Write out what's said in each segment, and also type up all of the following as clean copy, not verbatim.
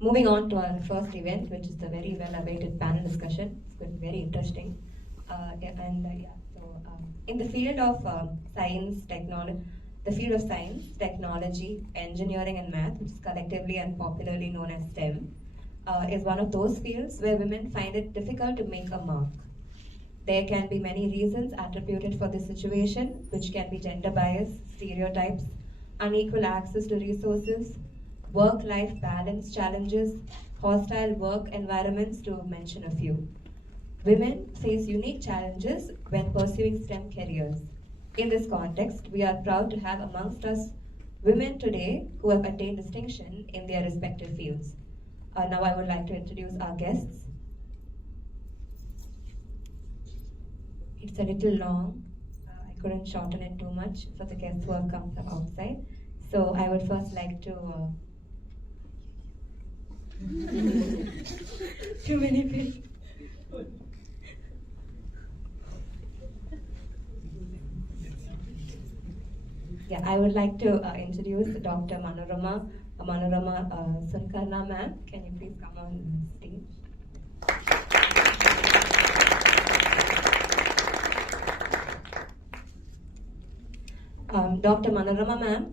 Moving on to our first event, which is the very well-awaited panel discussion. It's going to be very interesting. In the field of science, technology, engineering, and math, which is collectively and popularly known as STEM, is one of those fields where women find it difficult to make a mark. There can be many reasons attributed for this situation, which can be gender bias, stereotypes, unequal access to resources, work-life balance challenges, hostile work environments, to mention a few. Women face unique challenges when pursuing STEM careers. In this context, we are proud to have amongst us women today who have attained distinction in their respective fields. Now I would like to introduce our guests. It's a little long. I couldn't shorten it too much for the guests who have come from outside. So I would first like to... Too many people. Yeah, I would like to introduce Dr. Manorama Sunkara ma'am. Can you please come on stage? Dr. Manorama ma'am.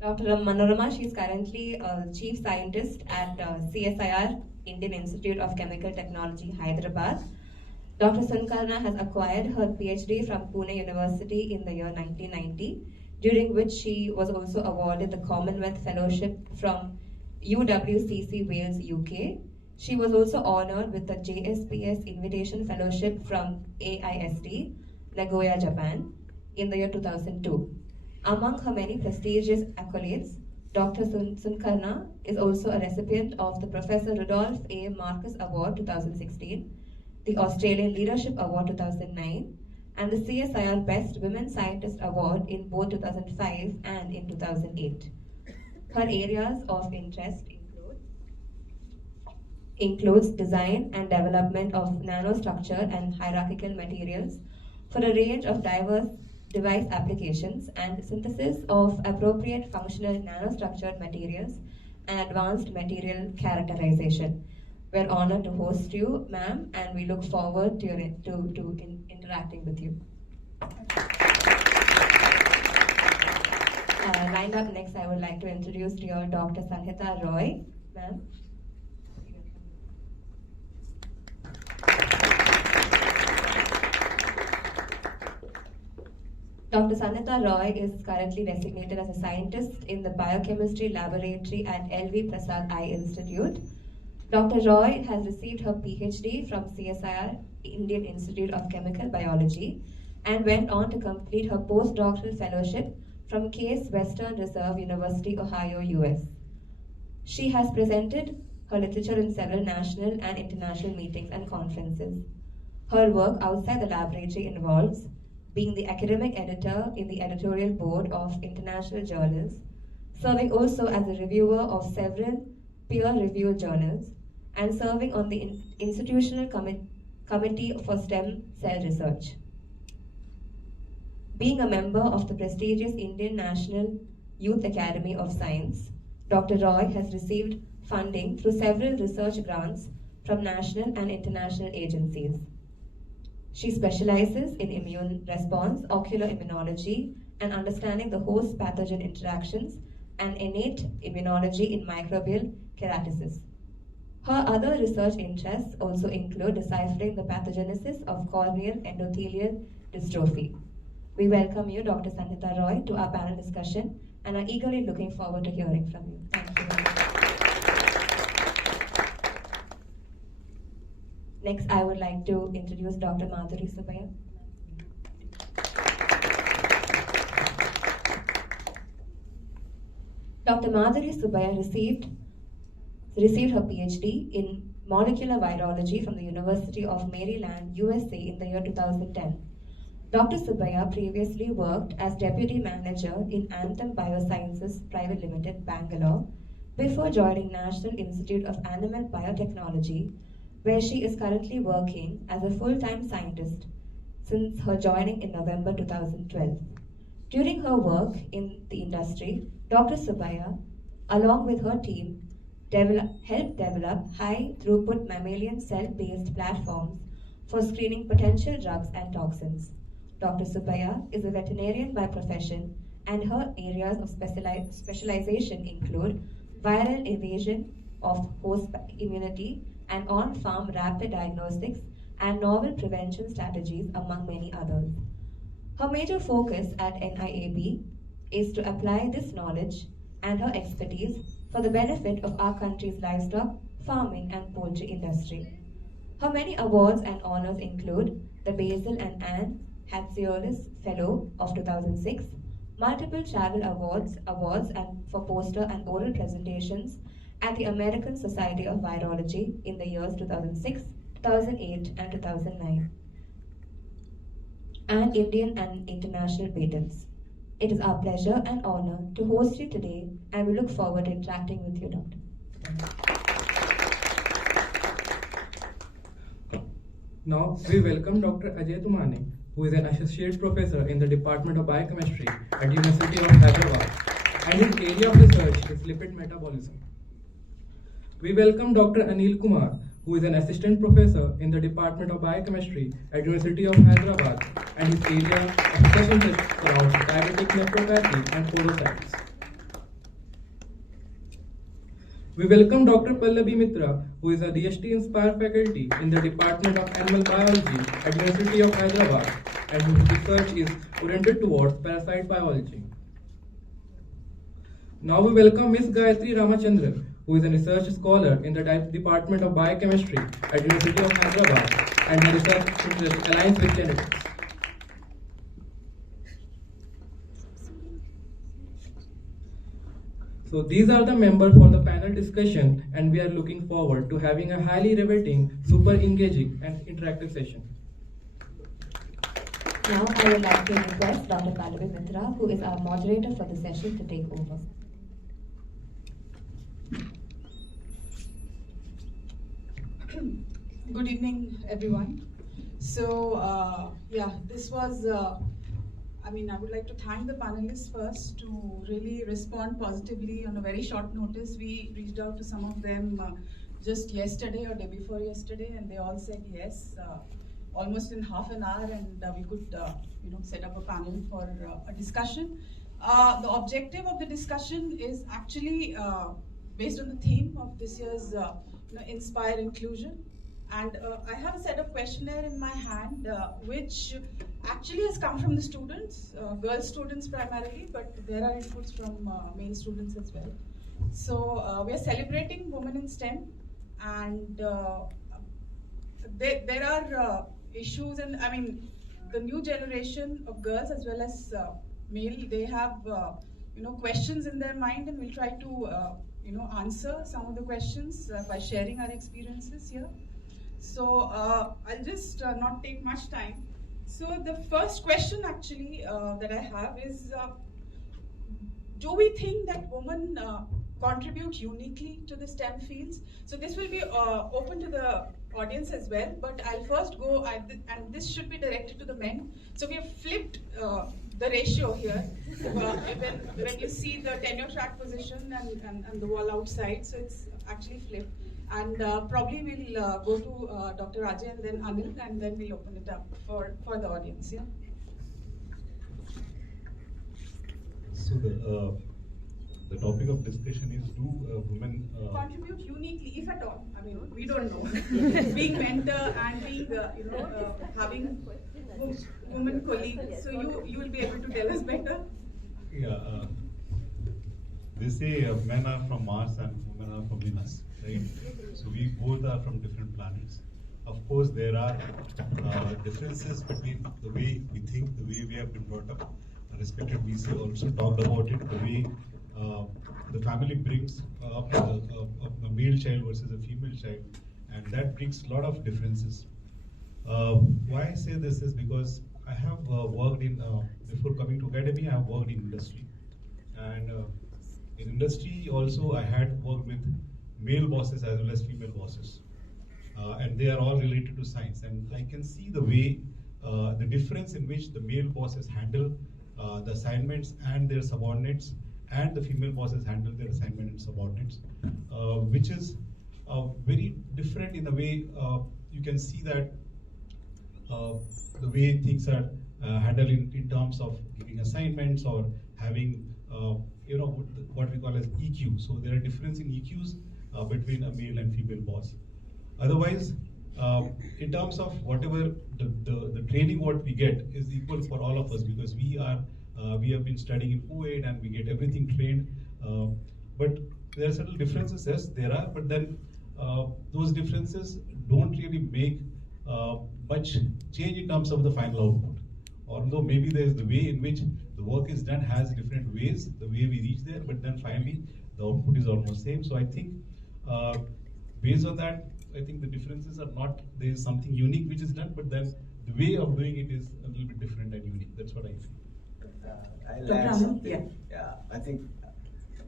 Dr. Manorama, she is currently Chief Scientist at CSIR, Indian Institute of Chemical Technology, Hyderabad. Dr. Sunkara has acquired her PhD from Pune University in the year 1990, during which she was also awarded the Commonwealth Fellowship from UWCC Wales, UK. She was also honored with the JSPS Invitation Fellowship from AIST, Nagoya, Japan, in the year 2002. Among her many prestigious accolades, Dr. Sunkara is also a recipient of the Professor Rudolph A. Marcus Award 2016, the Australian Leadership Award 2009, and the CSIR Best Women Scientist Award in both 2005 and in 2008. Her areas of interest includes design and development of nanostructure and hierarchical materials for a range of diverse device applications and synthesis of appropriate functional nanostructured materials and advanced material characterization. We're honored to host you, ma'am, and we look forward to interacting with you. Lined up next, I would like to introduce to you Dr. Sanhita Roy, ma'am. Dr. Sanhita Roy is currently designated as a scientist in the Biochemistry Laboratory at LV Prasad Eye Institute. Dr. Roy has received her PhD from CSIR, Indian Institute of Chemical Biology, and went on to complete her postdoctoral fellowship from Case Western Reserve University, Ohio, US. She has presented her literature in several national and international meetings and conferences. Her work outside the laboratory involves being the academic editor in the editorial board of international journals, serving also as a reviewer of several peer-reviewed journals, and serving on the Institutional Committee for Stem Cell Research. Being a member of the prestigious Indian National Youth Academy of Science, Dr. Roy has received funding through several research grants from national and international agencies. She specializes in immune response, ocular immunology, and understanding the host pathogen interactions, and innate immunology in microbial keratosis. Her other research interests also include deciphering the pathogenesis of corneal endothelial dystrophy. We welcome you, Dr. Sanhita Roy, to our panel discussion and are eagerly looking forward to hearing from you. Thank you. Next, I would like to introduce Dr. Madhuri Subbiah. Dr. Madhuri Subbiah received her PhD in molecular virology from the University of Maryland, USA in the year 2010. Dr. Subbiah previously worked as Deputy Manager in Anthem Biosciences Private Limited, Bangalore, before joining National Institute of Animal Biotechnology, where she is currently working as a full-time scientist since her joining in November 2012. During her work in the industry, Dr. Subbiah along with her team, helped develop high-throughput mammalian cell-based platforms for screening potential drugs and toxins. Dr. Subbiah is a veterinarian by profession, and her areas of specialization include viral evasion of host immunity and on-farm rapid diagnostics and novel prevention strategies, among many others. Her major focus at NIAB is to apply this knowledge and her expertise for the benefit of our country's livestock, farming, and poultry industry. Her many awards and honors include the Basil and Anne Hatziolis Fellow of 2006, multiple travel awards and for poster and oral presentations at the American Society of Virology in the years 2006, 2008, and 2009, and Indian and international patents. It is our pleasure and honor to host you today, and we look forward to interacting with you, Doctor. Now we welcome Dr. Ajay Tumaney, who is an associate professor in the Department of Biochemistry at University of Hyderabad, and his area of research is lipid metabolism. We welcome Dr. Anil Kumar, who is an assistant professor in the Department of Biochemistry at University of Hyderabad, and his area of specialty surrounds diabetic nephropathy and podocytes. We welcome Dr. Pallabi Mitra, who is a DST-Inspire faculty in the Department of Animal Biology at University of Hyderabad, and whose research is oriented towards parasite biology. Now we welcome Ms. Gayatri Ramachandran, who is a research scholar in the Department of Biochemistry at University of Hyderabad, and her research interest aligns with genetics. So these are the members for the panel discussion, and we are looking forward to having a highly riveting, super engaging, and interactive session. Now I would like to request Dr. Pallabi Mitra, who is our moderator for the session, to take over. Good evening, everyone. So, this was, I would like to thank the panelists first to really respond positively on a very short notice. We reached out to some of them just yesterday or day before yesterday, and they all said yes, almost in half an hour, and we could, set up a panel for a discussion. The objective of the discussion is actually based on the theme of this year's Inspire Inclusion. And I have a set of questionnaire in my hand, which actually has come from the students, girl students primarily, but there are inputs from male students as well. So we are celebrating women in STEM, and there are issues, and the new generation of girls as well as male, they have questions in their mind, and we'll try to answer some of the questions by sharing our experiences here. So I'll just not take much time. So the first question actually that I have is, do we think that women contribute uniquely to the STEM fields? So this will be open to the audience as well, but I'll first go, and this should be directed to the men. So we have flipped the ratio here. When you see the tenure track position and the wall outside, so it's actually flipped. And probably we'll go to Dr. Ajay and then Anil, and then we'll open it up for the audience. Yeah. So the topic of discussion is, do women contribute uniquely, if at all? We don't know. Being mentor and being having women colleagues, so you will be able to tell us better. Yeah, they say men are from Mars and women are from Venus, right? So we both are from different planets. Of course, there are differences between the way we think, the way we have been brought up. Respected VC also talked about it, the way the family brings up a male child versus a female child, and that brings a lot of differences. Why I say this is because I have worked in, before coming to academia, I have worked in industry. And in industry also I had worked with male bosses as well as female bosses. And they are all related to science. And I can see the way, the difference in which the male bosses handle the assignments and their subordinates, and the female bosses handle their assignment and subordinates, which is very different in a way. You can see that the way things are handled in terms of giving assignments or having what we call as EQ. So there are difference in EQs between a male and female boss. Otherwise, in terms of whatever the training what we get is equal for all of us, because we have been studying in co-ed and we get everything trained. But there are certain differences, yes, there are, but then those differences don't really make much change in terms of the final output. Although maybe there's the way in which the work is done has different ways, the way we reach there, but then finally the output is almost same. So I think based on that, I think the differences are not, there is something unique which is done, but then the way of doing it is a little bit different and unique. That's what I feel. I'll add something. Yeah, I think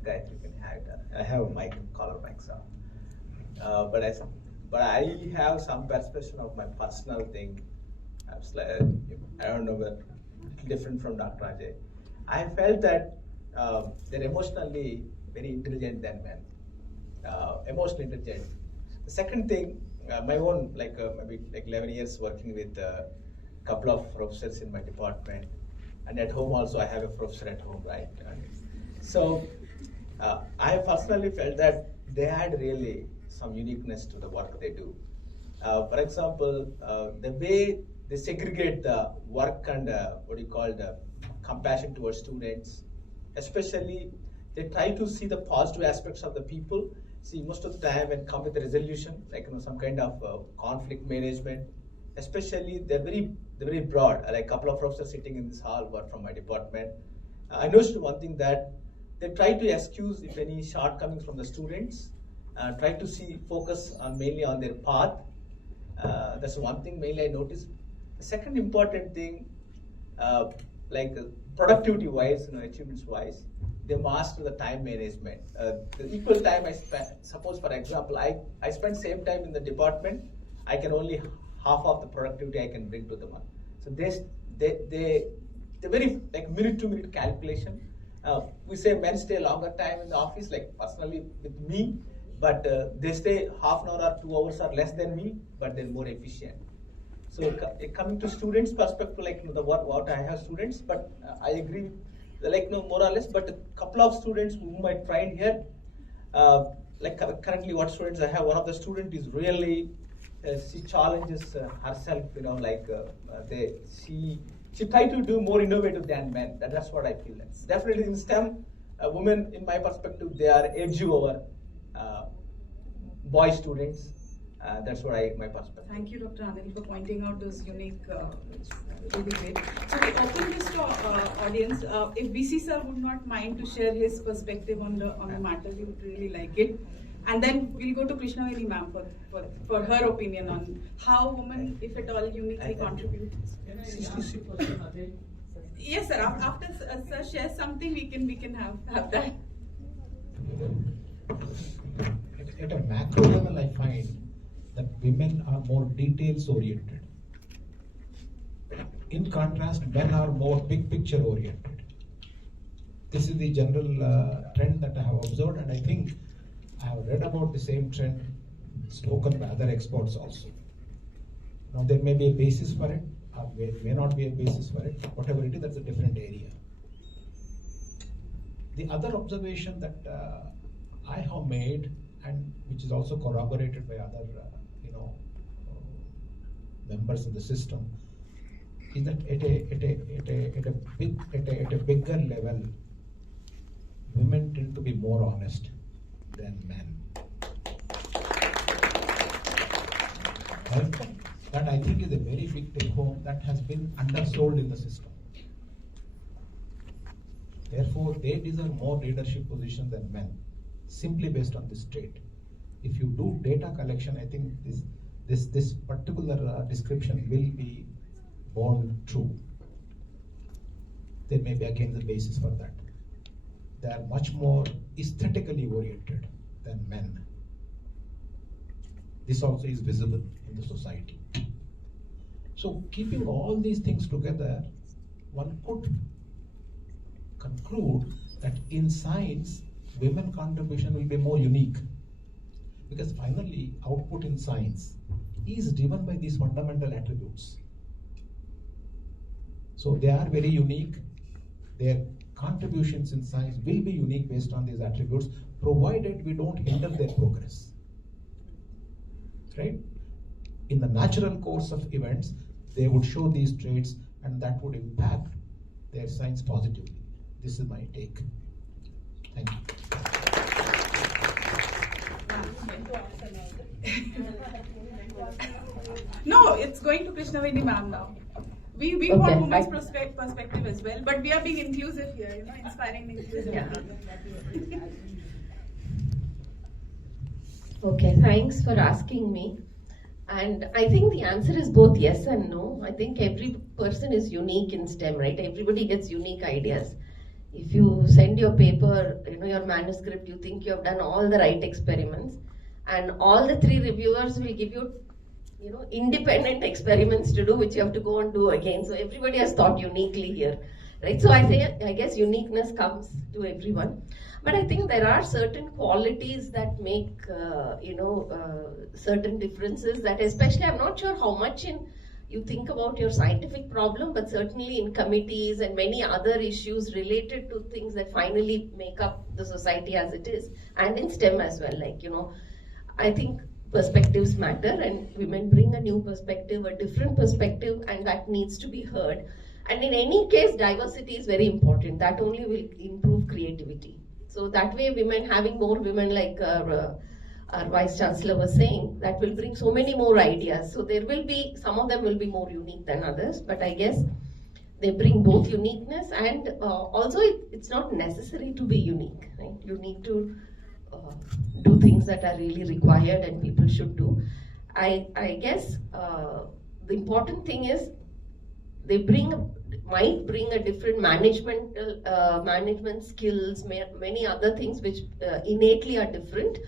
Gayatri can have that. I have a mic, collar mic, so. But I have some perception of my personal thing. I don't know, but different from Dr. Ajay. I felt that they're emotionally very intelligent than men. Emotionally intelligent. The second thing, my own maybe 11 years working with a couple of professors in my department, and at home also I have a professor at home, right? So I personally felt that they had really some uniqueness to the work they do. For example, the way they segregate the work and the compassion towards students, especially they try to see the positive aspects of the people. See, most of the time when come with a resolution, some kind of conflict management, especially they're very broad. Like a couple of professors sitting in this hall were from my department. I noticed one thing, that they try to excuse if any shortcomings from the students, try to focus mainly on their path. That's one thing mainly I noticed. The second important thing, productivity wise, achievements wise, they master the time management. The equal time I spend, suppose for example, I spend same time in the department, I can only half of the productivity I can bring to the one. So they're very minute to minute calculation. We say men stay longer time in the office, personally with me, but they stay half an hour or 2 hours or less than me, but they're more efficient. So coming to students' perspective, what I have students, but I agree, more or less, but a couple of students whom I tried here, currently what students I have, one of the student is really, she challenges herself, she try to do more innovative than men. That's what I feel. Definitely in STEM, women, in my perspective, they are edge over boy students. That's what my perspective. Thank you, Dr. Anil, for pointing out those unique, really great. So we open this to audience. If BC sir would not mind to share his perspective on the matter, we would really like it. And then we'll go to Krishnaveni ma'am for her opinion on how women, if at all, uniquely contribute. Yes, sir. After sir shares something, we can have that. At a macro level, I find that women are more details oriented. In contrast, men are more big picture oriented. This is the general trend that I have observed, and I think I have read about the same trend spoken by other experts also. Now there may be a basis for it, or may not be a basis for it. Whatever it is, that's a different area. The other observation that I have made, and which is also corroborated by other members of the system, is that at a bigger level, women tend to be more honest than men. That I think is a very big take home that has been undersold in the system. Therefore, they deserve more leadership positions than men, simply based on this trait. If you do data collection, I think this particular description will be borne true. There may be again the basis for that. They are much more aesthetically oriented than men. This also is visible in the society. So keeping all these things together, one could conclude that in science, women contribution will be more unique. Because finally, output in science is driven by these fundamental attributes. So they are very unique. Their contributions in science will be unique based on these attributes, provided we don't hinder their progress. Right? In the natural course of events, they would show these traits and that would impact their science positively. This is my take. Thank you. No, it's going to Krishnaveni ma'am now. We Okay, want women's perspective as well, but we are being inclusive here, inspiring inclusive. Yeah. Okay, thanks for asking me. And I think the answer is both yes and no. I think every person is unique in STEM, right? Everybody gets unique ideas. If you send your paper, your manuscript, you think you have done all the right experiments, and all the 3 reviewers will give you, independent experiments to do, which you have to go and do again. So everybody has thought uniquely here, right? So I guess uniqueness comes to everyone. But I think there are certain qualities that make, certain differences that especially, I'm not sure how much you think about your scientific problem, but certainly in committees and many other issues related to things that finally make up the society as it is, and in STEM as well. I think perspectives matter, and women bring a new perspective, a different perspective, and that needs to be heard. And in any case, diversity is very important. That only will improve creativity. So that way, having more women, like our Vice Chancellor was saying, that will bring so many more ideas. So there will be, some of them will be more unique than others, but I guess they bring both uniqueness and also it's not necessary to be unique, right? You need to do things that are really required and people should do. I guess the important thing is they might bring a different management skills, many other things which innately are different.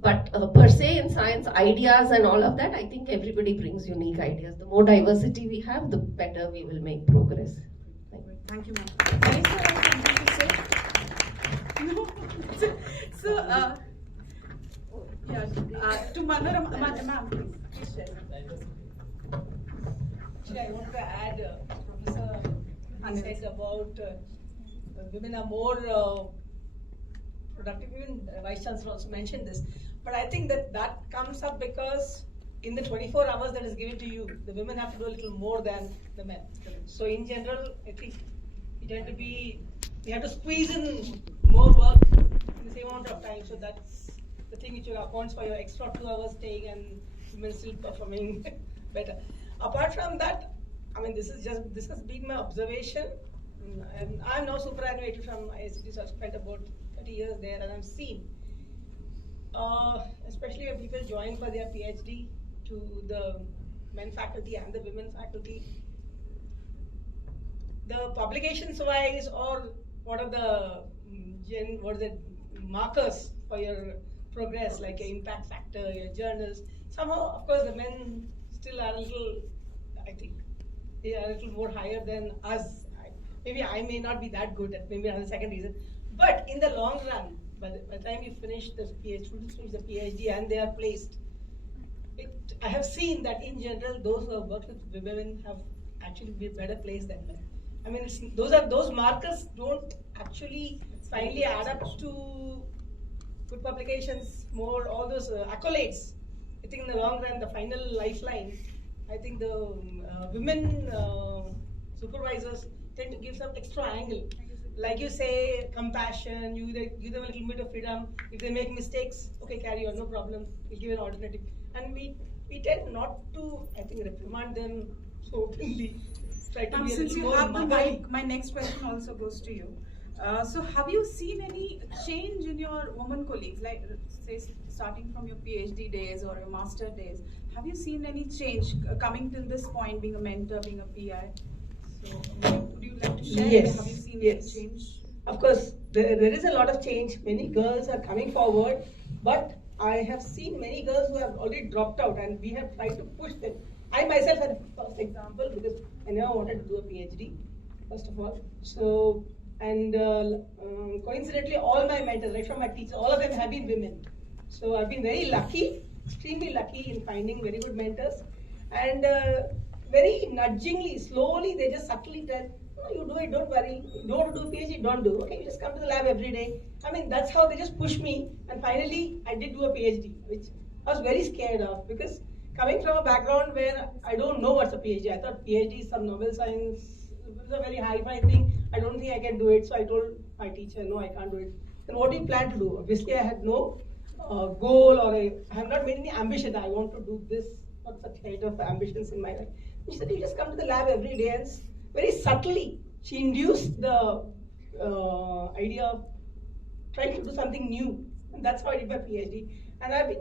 But per se in science, ideas and all of that, I think everybody brings unique ideas. The more diversity we have, the better we will make progress. Thank you, ma'am. Can I say something to say? No. To Manorama, ma'am, please share. Actually, I want to add, Professor Anil said about women are more productive. Even Vice Chancellor also mentioned this. But I think that comes up because in the 24 hours that is given to you, the women have to do a little more than the men. So in general, I think you have to squeeze in more work in the same amount of time. So that's the thing which accounts for your extra 2 hours staying and women still performing better. Apart from that, I mean, this has been my observation. And I'm now superannuated from IICT, so I've spent about 30 years there, and I've seen, especially when people join for their PhD, to the men faculty and the women faculty, the publications wise, or what are the markers for your progress, like your impact factor, your journals. Somehow, of course, the men still are a little, I think, they are a little more higher than us. Maybe I may not be that good at maybe another second reason. But in the long run, by the time you finish the students finish the PhD and they are placed, I have seen that in general, those who have worked with women have actually been better placed than men. I mean, those markers don't actually finally add up to good publications, more all those accolades. I think in the long run, the final lifeline, I think the women supervisors tend to give some extra angle. Like you say, compassion, you give them a little bit of freedom. If they make mistakes, okay, carry on, no problem. We'll give an alternative. And we tend not to, I think, reprimand them so openly. Try to be a Since little you more have the motherly. mic, my next question also goes to you. So have you seen any change in your women colleagues, like say starting from your PhD days or your master days? Have you seen any change coming till this point, being a mentor, being a PI? So would you like to share? Yes. Have you seen Yes. any change? Of course, there is a lot of change. Many girls are coming forward, but I have seen many girls who have already dropped out, and we have tried to push them. I myself had a first example because I never wanted to do a PhD, first of all. So And coincidentally, all my mentors, right from my teachers, all of them have been women. So I've been very lucky, extremely lucky in finding very good mentors. And very nudgingly, slowly, they just subtly tell, no, you do it, don't worry. You don't want to do a PhD, don't do. Okay, you just come to the lab every day. I mean, that's how they just push me. And finally, I did do a PhD, which I was very scared of, because coming from a background where I don't know what's a PhD, I thought PhD is some Nobel science, it's a very high-fi thing. I don't think I can do it. So I told my teacher, no, I can't do it. Then what do you plan to do? Obviously, I had no goal, or I have not made any ambition that I want to do this, not such kind of ambitions in my life. And she said, you just come to the lab every day, and very subtly, she induced the idea of trying to do something new. And that's how I did my PhD. And I've been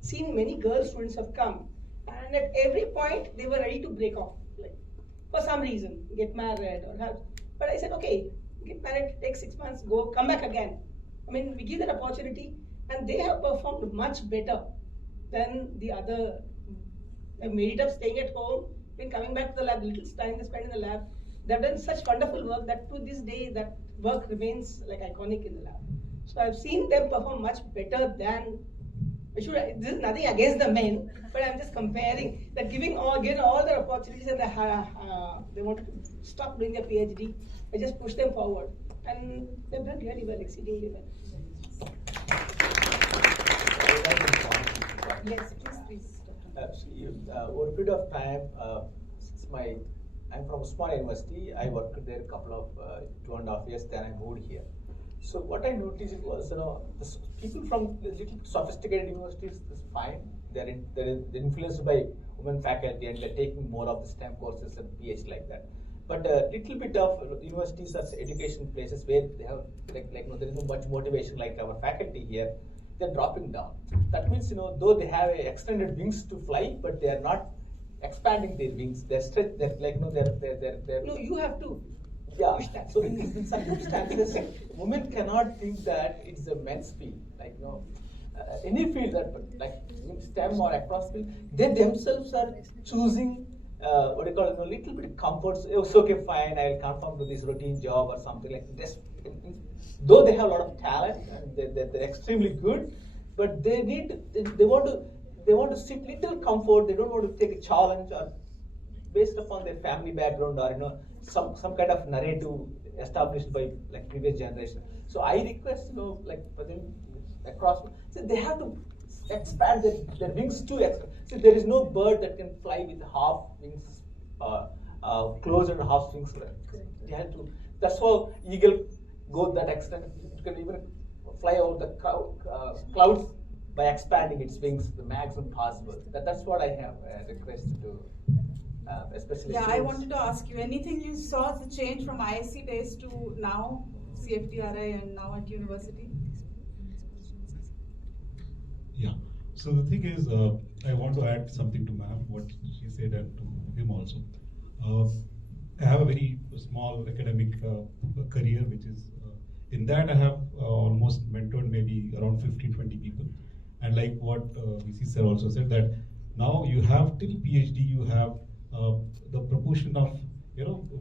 seeing many girl students have come, and at every point, they were ready to break off, like for some reason, get married or have. But I said, okay, get married, take 6 months, go, come back again. I mean, we give that opportunity, and they have performed much better than the other. They've made it up staying at home, been coming back to the lab, little time they spend in the lab. They've done such wonderful work that to this day, that work remains like iconic in the lab. So I've seen them perform much better than, this is nothing against the men, but I'm just comparing that given all the opportunities, and they want to stop doing their PhD, I just push them forward. And they've done really well, exceedingly well. Yes, please. Over a period of time, I'm from a small university. I worked there a couple of 2.5 years. Then I moved here. So what I noticed was, the people from the little sophisticated universities is fine. They're influenced by women faculty, and they're taking more of the STEM courses and PhD like that. But a little bit of universities as education places where they have there is no much motivation like our faculty here. They're dropping down. That means though they have extended wings to fly, but they are not expanding their wings. They're stretched. They're No, you have to. Yeah. So in circumstances, women cannot think that it's a men's field. Any field that STEM or across field, they themselves are choosing a little bit of comforts. It's okay, fine. I'll conform to this routine job or something like this. Though they have a lot of talent and they're extremely good, but they want to seek little comfort. They don't want to take a challenge, or based upon their family background, or some kind of narrative established by previous generation. So I request for them across. So they have to expand their wings to expand. So there is no bird that can fly with half wings closed and half wings. They have to. That's how eagle go that extent. It can even fly over the clouds by expanding its wings the maximum possible. That's what I have requested to. Especially yeah, students. I wanted to ask you, anything you saw the change from IIC days to now, CFTRI and now at university? Yeah. So the thing is, I want to add something to ma'am, what she said, and to him also. I have a very small academic career, which is, in that I have almost mentored maybe around 15-20 people. And like what VC sir also said, that now you have till PhD, you have the proportion of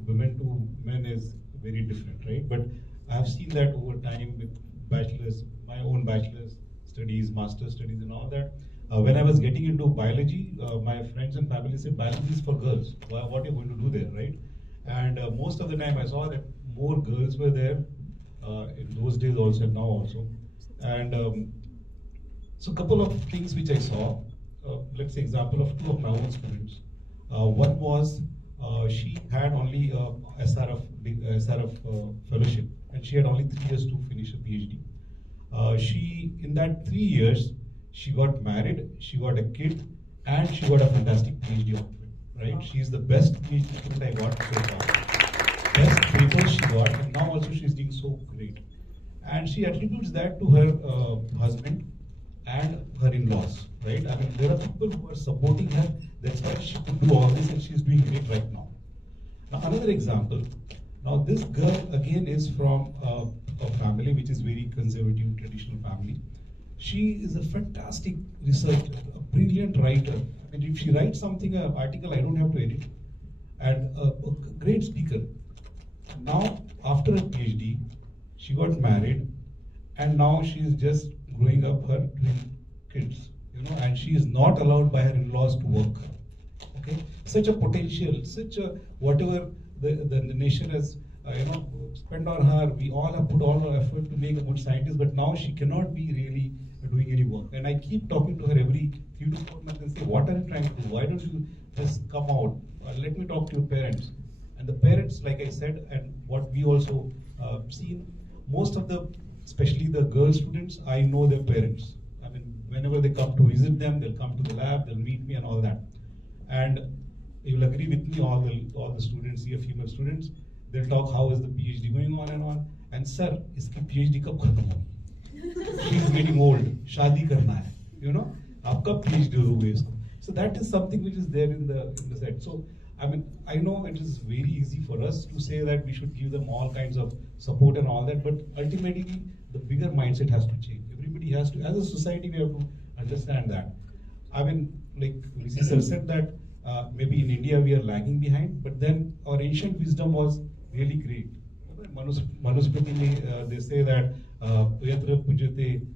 women to men is very different, right? But I have seen that over time with bachelor's, my own bachelor's studies, master's studies, and all that. When I was getting into biology, my friends and family said biology is for girls. What are you going to do there, right? And most of the time I saw that more girls were there in those days also and now also. And so a couple of things which I saw. Let's say example of two of my own students. One was she had only SRF fellowship, and she had only 3 years to finish a PhD. She, in that 3 years, she got married, she got a kid, and she got a fantastic PhD output, right? She is the best PhD student I got so far. Best papers she got, and now also she's doing so great. And she attributes that to her husband and her in-laws, right? I mean, there are people who are supporting her. That's why she could do all this, and she's doing great right now. Now, another example. Now, this girl again is from a family which is very conservative, traditional family. She is a fantastic researcher, a brilliant writer. I mean, if she writes something, an article, I don't have to edit. And a great speaker. Now, after her PhD, she got married, and now she is just growing up her twin kids, and she is not allowed by her in-laws to work. Okay, such a potential, such a whatever the nation has, spent on her. We all have put all our effort to make a good scientist, but now she cannot be really doing any work. And I keep talking to her every 3 to 4 months and say, what are you trying to do? Why don't you just come out? Let me talk to your parents. And the parents, like I said, and what we also seen, most of the, especially the girl students, I know their parents. I mean, whenever they come to visit them, they'll come to the lab, they'll meet me and all that. And you'll agree with me, all the students here, female students, they'll talk how is the PhD going on and on. And sir, iski PhD kab khatam hogi? She's getting old, shadi karna hai, aap kab PhD doge isko? So that is something which is there in the set. So I mean, I know it is very easy for us to say that we should give them all kinds of support and all that, but ultimately the bigger mindset has to change. Everybody has to, as a society, we have to understand that. I mean, like VC sir said that maybe in India we are lagging behind, but then our ancient wisdom was really great. Manusmriti, they say that yatra pujate,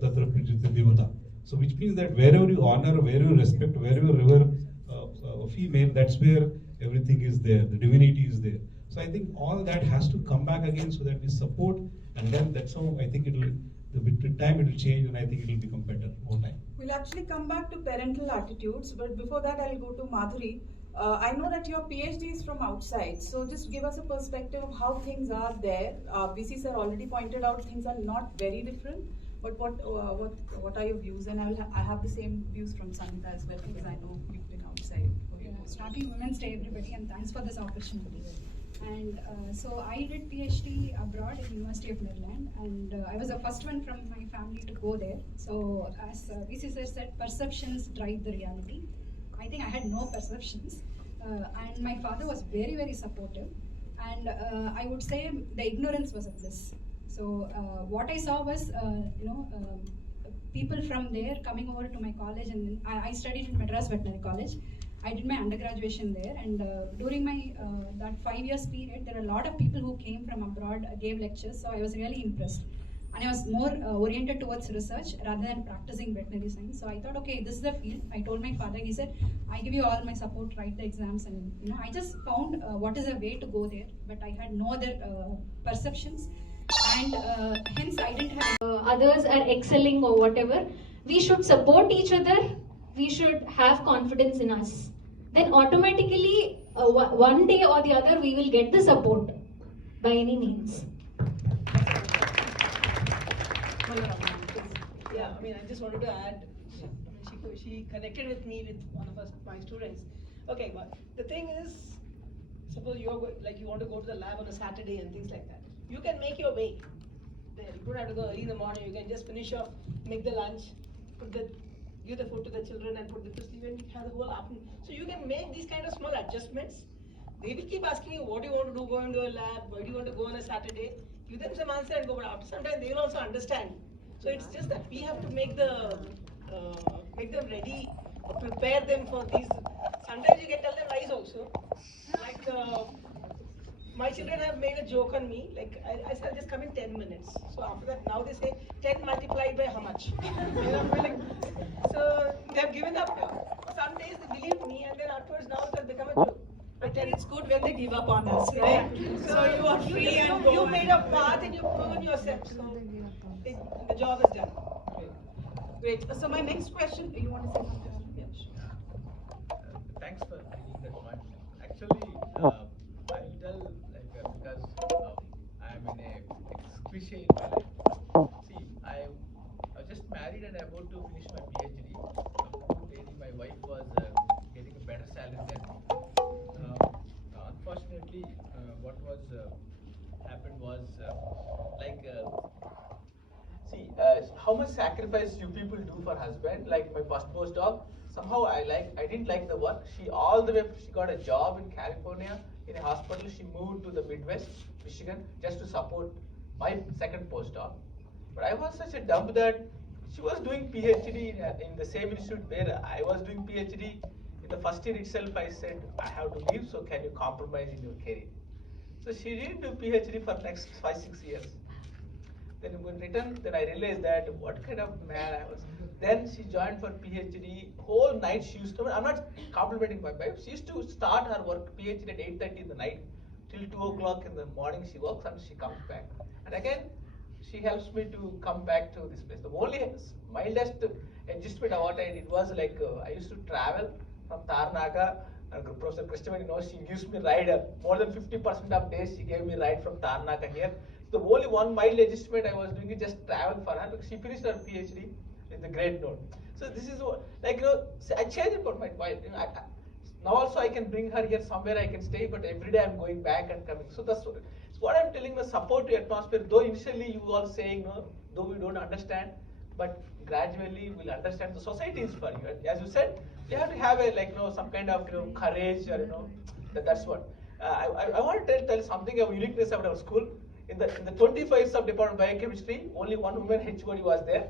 tatra pujate devata. So which means that wherever you honor, wherever you respect, wherever you revere female, that's where everything is there, the divinity is there. So I think all that has to come back again so that we support, and then that's how I think with time it will change, and I think it will become better over time. We'll actually come back to parental attitudes, but before that I'll go to Madhuri. I know that your PhD is from outside, so just give us a perspective of how things are there. VC sir already pointed out things are not very different, but what are your views? And I have the same views from Sanhita as well, because I know you've been outside. Starting Women's Day, everybody, and thanks for this opportunity. And so I did PhD abroad at University of Maryland, and I was the first one from my family to go there. So as VC sir said, perceptions drive the reality. I think I had no perceptions, and my father was very, very supportive. And I would say the ignorance was a bliss. So what I saw was, people from there coming over to my college, and I studied in Madras Veterinary College. I did my undergraduation there, and during my that 5 years period, there are a lot of people who came from abroad, gave lectures, so I was really impressed. And I was more oriented towards research rather than practicing veterinary science. So I thought, okay, this is the field. I told my father, he said, I give you all my support, write the exams, and I just found what is a way to go there, but I had no other perceptions, and hence I didn't have. Others are excelling or whatever, we should support each other. We should have confidence in us. Then automatically, one day or the other, we will get the support by any means. Yeah, I mean, I just wanted to add, she connected with me with one of my students. Okay, but the thing is, suppose you want to go to the lab on a Saturday and things like that. You can make your way there. You don't have to go early in the morning. You can just finish off, make the lunch, give the food to the children and put them to sleep, and you have the whole afternoon. So you can make these kind of small adjustments. They will keep asking you, what do you want to do, go into a lab, why do you want to go on a Saturday? Give them some answer and go, but after some time they will also understand. So it's just that we have to make them ready, or prepare them for these. Sometimes you can tell them lies also. Like my children have made a joke on me, like I said, just come in 10 minutes. So after that, now they say 10 multiplied by how much? So they have given up now. Some days they believe me, and then afterwards now it has become a joke. But then it's good when they give up on us, right? So you are free and you made a path and you've proven yourself. So the job is done. Great. So my next question, you want to say something? Thanks for taking that one. Actually, I'll tell because I'm in a cliche in my life. See, I was just married and about to finish my PhD. My wife was getting a better salary than me. Unfortunately, what was happened was how much sacrifice you people do for husband. Like my first postdoc, somehow I didn't like the work. She got a job in California in a hospital. She moved to the Midwest, Michigan, just to support my second postdoc. But I was such a dump that she was doing PhD in the same institute where I was doing PhD in the first year itself, I said, I have to leave, so can you compromise in your career? So she didn't do PhD for next 5-6 years. Then when returned, then I realized that what kind of man I was. Then she joined for PhD. Whole night she used to. I'm not complimenting my wife. She used to start her work PhD at 8:30 in the night till 2 o'clock in the morning. She works and she comes back. And again, she helps me to come back to this place. The only mildest adjustment what I did was like I used to travel from Tarnaga. Professor Krishnamani knows she gives me ride. More than 50% of days she gave me ride from Tarnaga here. The only one mild adjustment I was doing is just travel for her because she finished her PhD in the great note. So this is what, like, I changed about my wife. Now also I can bring her here somewhere I can stay, but every day I'm going back and coming. So that's what I'm telling, the supportive atmosphere. Though initially you all saying no, though we don't understand, but gradually we'll understand. The society is for you. As you said, you have to have a some kind of courage, or that's what. I want to tell something of uniqueness about our school. In the 25 sub department of biochemistry, only one woman HOD was there,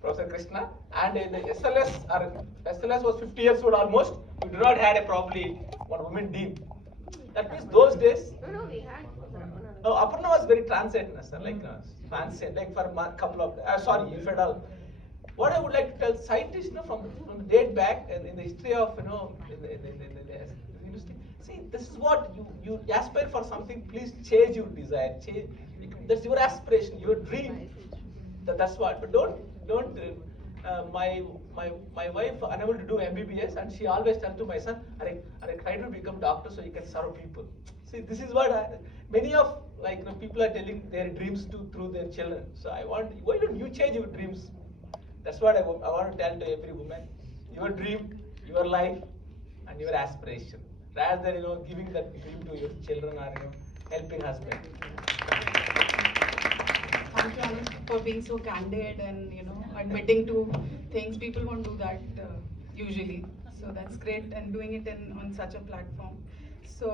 Professor Krishna, and in the SLS was 50 years old almost. We do not had probably one woman dean. That means those days. No, we had. No, Aparna was very transient, sir, transient, for a couple of. Sorry, if at all. What I would like to tell scientists, from the date back in the history of in the university. See, this is what you aspire for something. Please change your desire. Change. That's your aspiration, your dream. That's what. But don't. My wife unable to do MBBS, and she always tells to my son, "Are try to become doctor so you can serve people." See, this is what many of people are telling their dreams through their children. So why don't you change your dreams? That's what I want to tell to every woman. Your dream, your life, and your aspiration, rather than giving that dream to your children or helping husband. Thank you, Anil, for being so candid and admitting to things. People won't do that usually, so that's great, and doing it on such a platform. So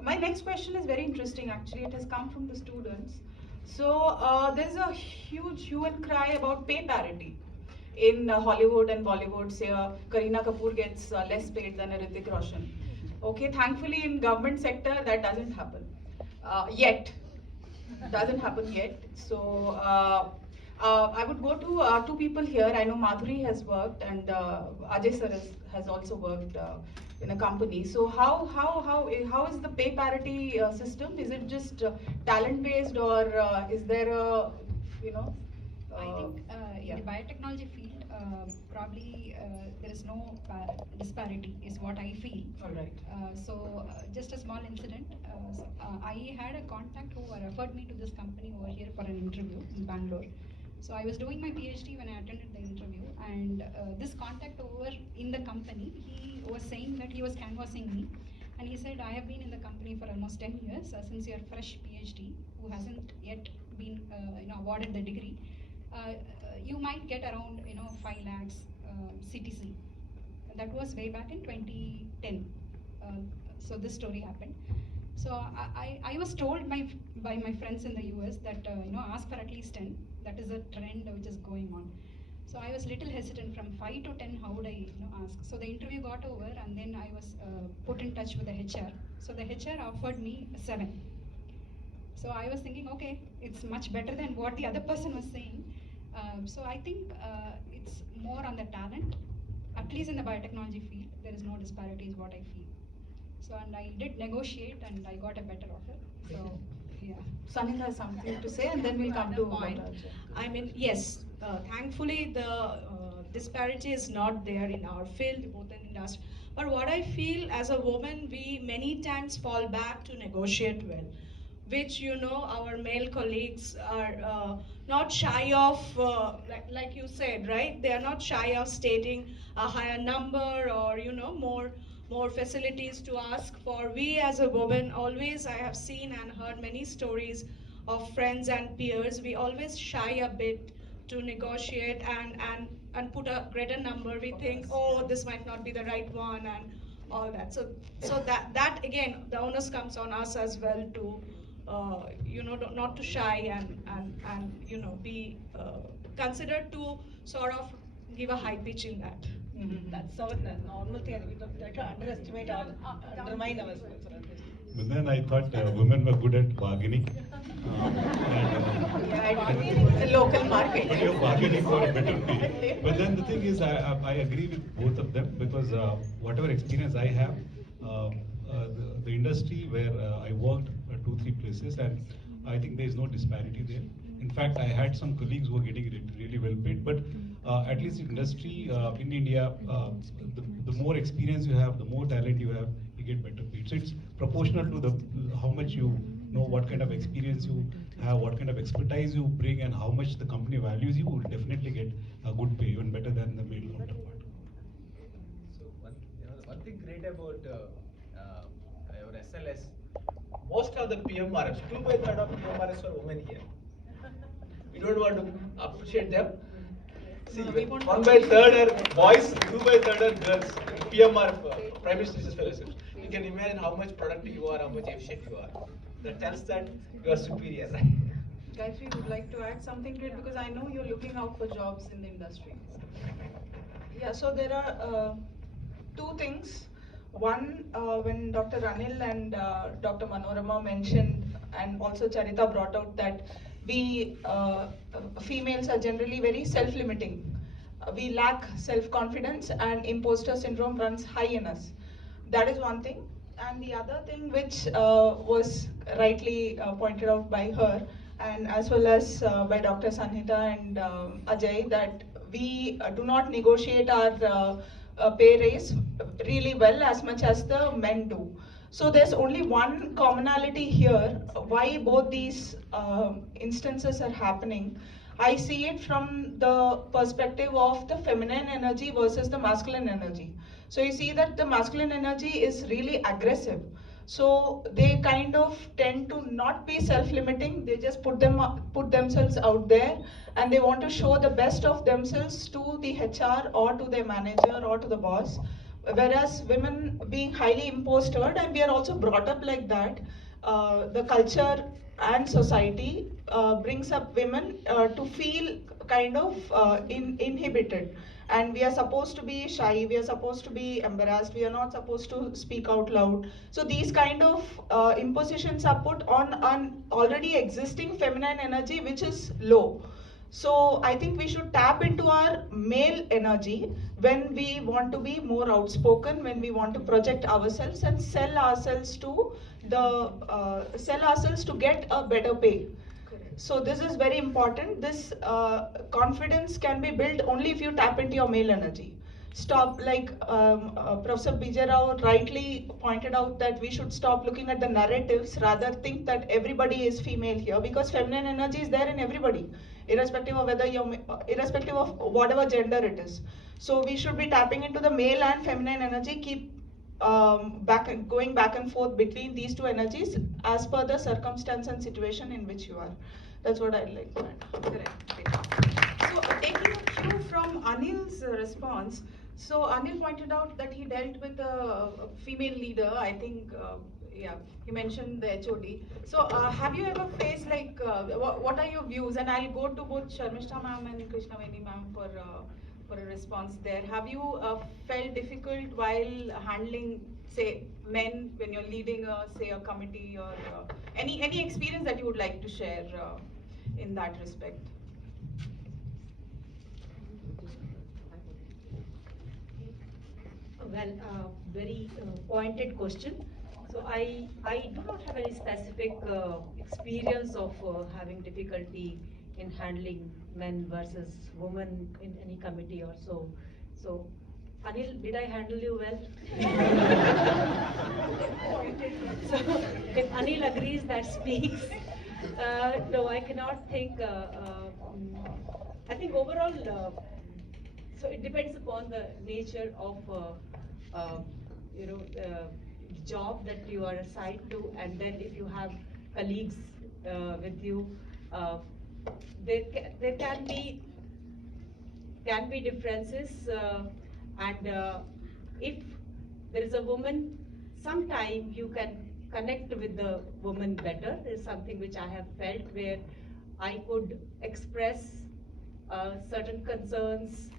my next question is very interesting. Actually, it has come from the students. So there's a huge hue and cry about pay parity in Hollywood and Bollywood. Say Kareena Kapoor gets less paid than a Hrithik Roshan. Okay, thankfully in government sector that doesn't happen yet. Doesn't happen yet. So I would go to two people here. I know Madhuri has worked, and Ajay sir has also worked in a company. So how is the pay parity system? Is it just talent based, or is there a I think in the biotechnology field, probably there is no disparity, is what I feel. All right. So just a small incident. I had a contact who referred me to this company over here for an interview in Bangalore. So I was doing my PhD when I attended the interview, and this contact over in the company, he was saying that he was canvassing me, and he said, I have been in the company for almost 10 years since you're a fresh PhD who hasn't yet been awarded the degree. You might get around 5 lakhs CTC. That was way back in 2010. So this story happened. So I was told by my friends in the US that ask for at least 10. That is a trend which is going on. So I was little hesitant from 5 to 10. How would I ask? So the interview got over, and then I was put in touch with the HR. So the HR offered me 7. So I was thinking, okay, it's much better than what the other person was saying. So I think it's more on the talent. At least in the biotechnology field, there is no disparity, is what I feel. So, and I did negotiate, and I got a better offer. So, yeah. Sanhita has something to say, and then we'll come to point. Dr. I mean, yes, thankfully the disparity is not there in our field, both in industry. But what I feel as a woman, we many times fall back to negotiate well, which our male colleagues are not shy of, like you said, right? They are not shy of stating a higher number, or more facilities to ask for. We as a woman, always I have seen and heard many stories of friends and peers. We always shy a bit to negotiate and put a greater number. We think, oh, this might not be the right one, and all that. So that again, the onus comes on us as well to not to shy and be considered to sort of give a high pitch in that. That's our normal thing. We don't try to underestimate or undermine ourselves. But then I thought women were good at bargaining. The local market. But you're bargaining for a better pay. But then the thing is, I agree with both of them because whatever experience I have, the industry where I worked 2-3 places, and I think there is no disparity there. In fact, I had some colleagues who were getting really well paid, but at least industry in India, the more experience you have, the more talent you have, you get better paid. So it's proportional to how much you know, what kind of experience you have, what kind of expertise you bring, and how much the company values you, will definitely get a good pay, even better than the male counterpart. So one thing great about our SLS, most of the PMRs, 2/3 of PMRs are women here. We don't want to appreciate them. See, 1/3 are boys, 2/3 are girls. PMR, Prime Minister's Research Fellowships. You can imagine how much productive you are, how much efficient you are. That tells that you are superior. Gayatri, would like to add something to it because I know you're looking out for jobs in the industry. Yeah, so there are two things. One, when Dr. Anil and Dr. Manorama mentioned, and also Charita brought out that we females are generally very self-limiting. We lack self-confidence and imposter syndrome runs high in us. That is one thing. And the other thing which was rightly pointed out by her and as well as by Dr. Sanhita and Ajay, that we do not negotiate our pay raise really well as much as the men do. So there's only one commonality here, why both these instances are happening. I see it from the perspective of the feminine energy versus the masculine energy. So you see that the masculine energy is really aggressive. So they kind of tend to not be self-limiting. They just put themselves out there, and they want to show the best of themselves to the HR or to their manager or to the boss. Whereas women being highly impostered, and we are also brought up like that, the culture and society brings up women to feel kind of inhibited. And we are supposed to be shy, we are supposed to be embarrassed, we are not supposed to speak out loud. So these kind of impositions are put on an already existing feminine energy which is low. So I think we should tap into our male energy when we want to be more outspoken, when we want to project ourselves and sell ourselves to get a better pay. So this is very important. This confidence can be built only if you tap into your male energy. Stop, like Professor Bijay Rao rightly pointed out, that we should stop looking at the narratives, rather think that everybody is female here, because feminine energy is there in everybody, irrespective of whether irrespective of whatever gender it is. So we should be tapping into the male and feminine energy, keep going back and forth between these two energies as per the circumstance and situation in which you are. That's what I'd like to add. Correct. So taking a cue from Anil's response, so Anil pointed out that he dealt with a female leader, I think, yeah, he mentioned the HOD. So have you ever faced, like, what are your views? And I'll go to both Sharmishta ma'am and Krishnaveni ma'am for a response there. Have you felt difficult while handling, say, men when you're leading a committee, or any experience that you would like to share in that respect? Well, very pointed question. So I do not have any specific experience of having difficulty in handling men versus women in any committee or so. So, Anil, did I handle you well? So, if Anil agrees, that speaks. No, I cannot think. I think overall, so it depends upon the nature of job that you are assigned to, and then if you have colleagues with you, there can be differences, and if there is a woman, sometime you can connect with the woman better. Is something which I have felt, where I could express certain concerns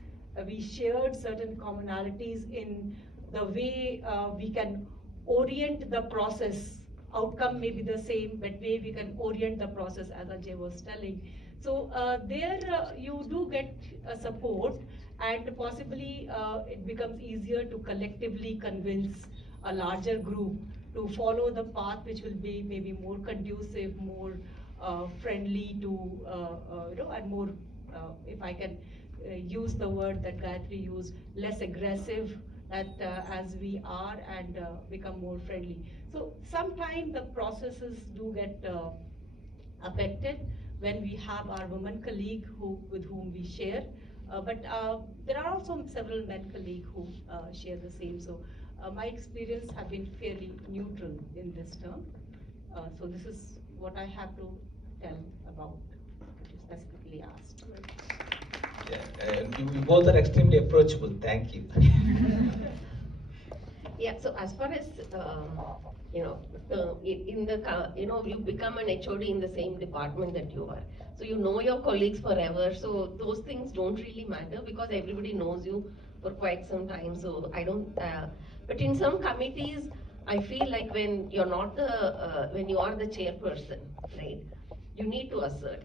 we shared certain commonalities in the way we can orient the process. Outcome may be the same, but way we can orient the process, as Ajay was telling. So there you do get support, and possibly it becomes easier to collectively convince a larger group to follow the path which will be maybe more conducive, more friendly to, and more, if I can use the word that Gayatri used, less aggressive as we are, and become more friendly. So sometimes the processes do get affected when we have our women colleague with whom we share. But there are also several men colleagues who share the same. So my experience have been fairly neutral in this term. So this is what I have to tell about what you specifically asked. Yeah, you both are extremely approachable. Thank you. Yeah, so as far as, you become an HOD in the same department that you are. So you know your colleagues forever. So those things don't really matter because everybody knows you for quite some time. So I don't, but in some committees, I feel like when you're not when you are the chairperson, right, you need to assert.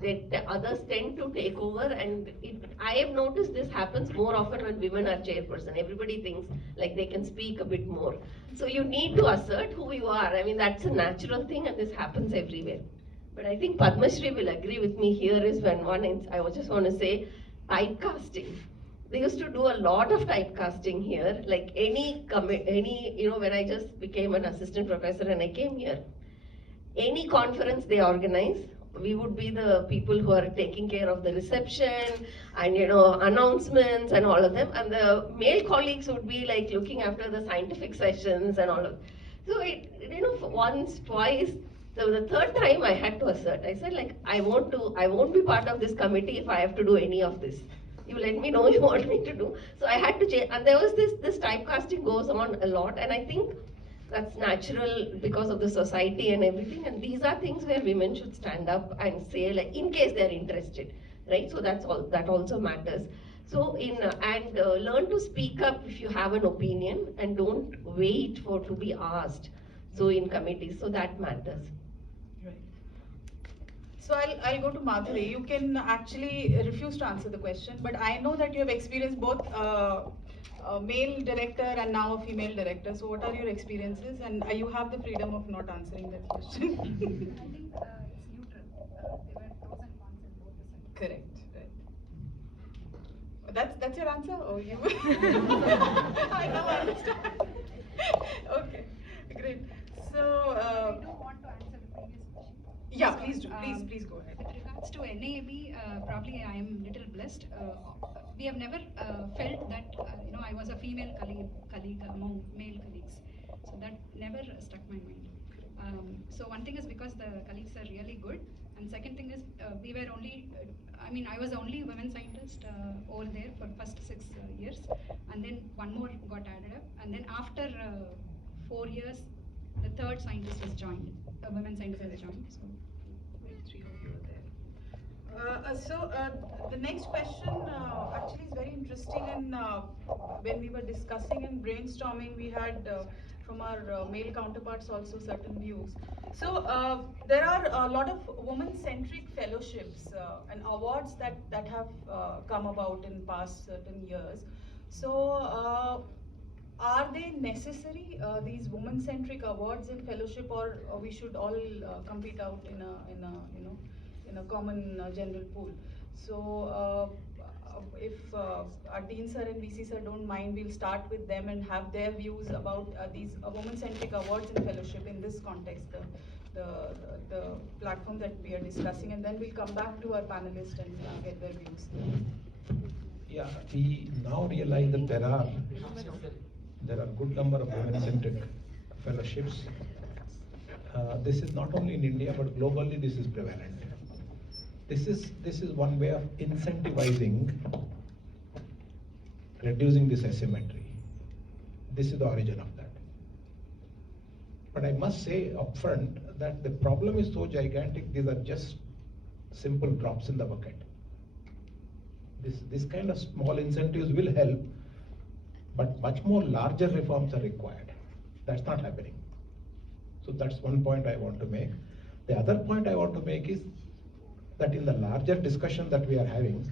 The others tend to take over, and I have noticed this happens more often when women are chairperson. Everybody thinks like they can speak a bit more. So you need to assert who you are. I mean, that's a natural thing, and this happens everywhere. But I think Padma Shri will agree with me here is when I just want to say typecasting. They used to do a lot of typecasting here, like when I just became an assistant professor and I came here, any conference they organize, we would be the people who are taking care of the reception and announcements and all of them, and the male colleagues would be like looking after the scientific sessions and all of. So once, twice, so the third time I had to assert. I said like I won't be part of this committee if I have to do any of this. You let me know you want me to do. So I had to change, and there was this typecasting goes on a lot, and I think that's natural because of the society and everything, and these are things where women should stand up and say, like, in case they're interested, right? So that also matters. So learn to speak up if you have an opinion, and don't wait to be asked. So in committees, so that matters. Right. So I'll go to Madhuri. You can actually refuse to answer the question, but I know that you have experienced both a male director and now a female director. So what are your experiences, and you have the freedom of not answering that question. I think it's neutral. There were pros and cons in both the sides. Correct. Right. That's your answer, or you? I now understand. Okay, great. So I do want to answer the previous question. yeah, please do. Please go ahead. With regards to NIAB, probably I am a little blessed. We have never felt that I was a female colleague among male colleagues. So that never struck my mind. So one thing is because the colleagues are really good, and second thing is we were only, I was the only women scientist over there for first 6 years, and then one more got added up, and then after 4 years, the third scientist has joined. A women scientist has joined. So three of you are there. The next question actually is very interesting, and when we were discussing and brainstorming, we had from our male counterparts also certain views. So there are a lot of women-centric fellowships and awards that have come about in past certain years. So are they necessary, these women-centric awards and fellowship, or we should all compete out in a common general pool? So if our Dean sir and VC sir don't mind, we'll start with them and have their views about these women-centric awards and fellowship in this context, the platform that we are discussing, and then we'll come back to our panelists and get their views. Yeah, we now realize that there are a good number of women-centric fellowships. This is not only in India, but globally this is prevalent. This is one way of incentivizing reducing this asymmetry. This is the origin of that. But I must say upfront that the problem is so gigantic, these are just simple drops in the bucket. This kind of small incentives will help, but much more larger reforms are required. That's not happening. So that's one point I want to make. The other point I want to make is that in the larger discussion that we are having,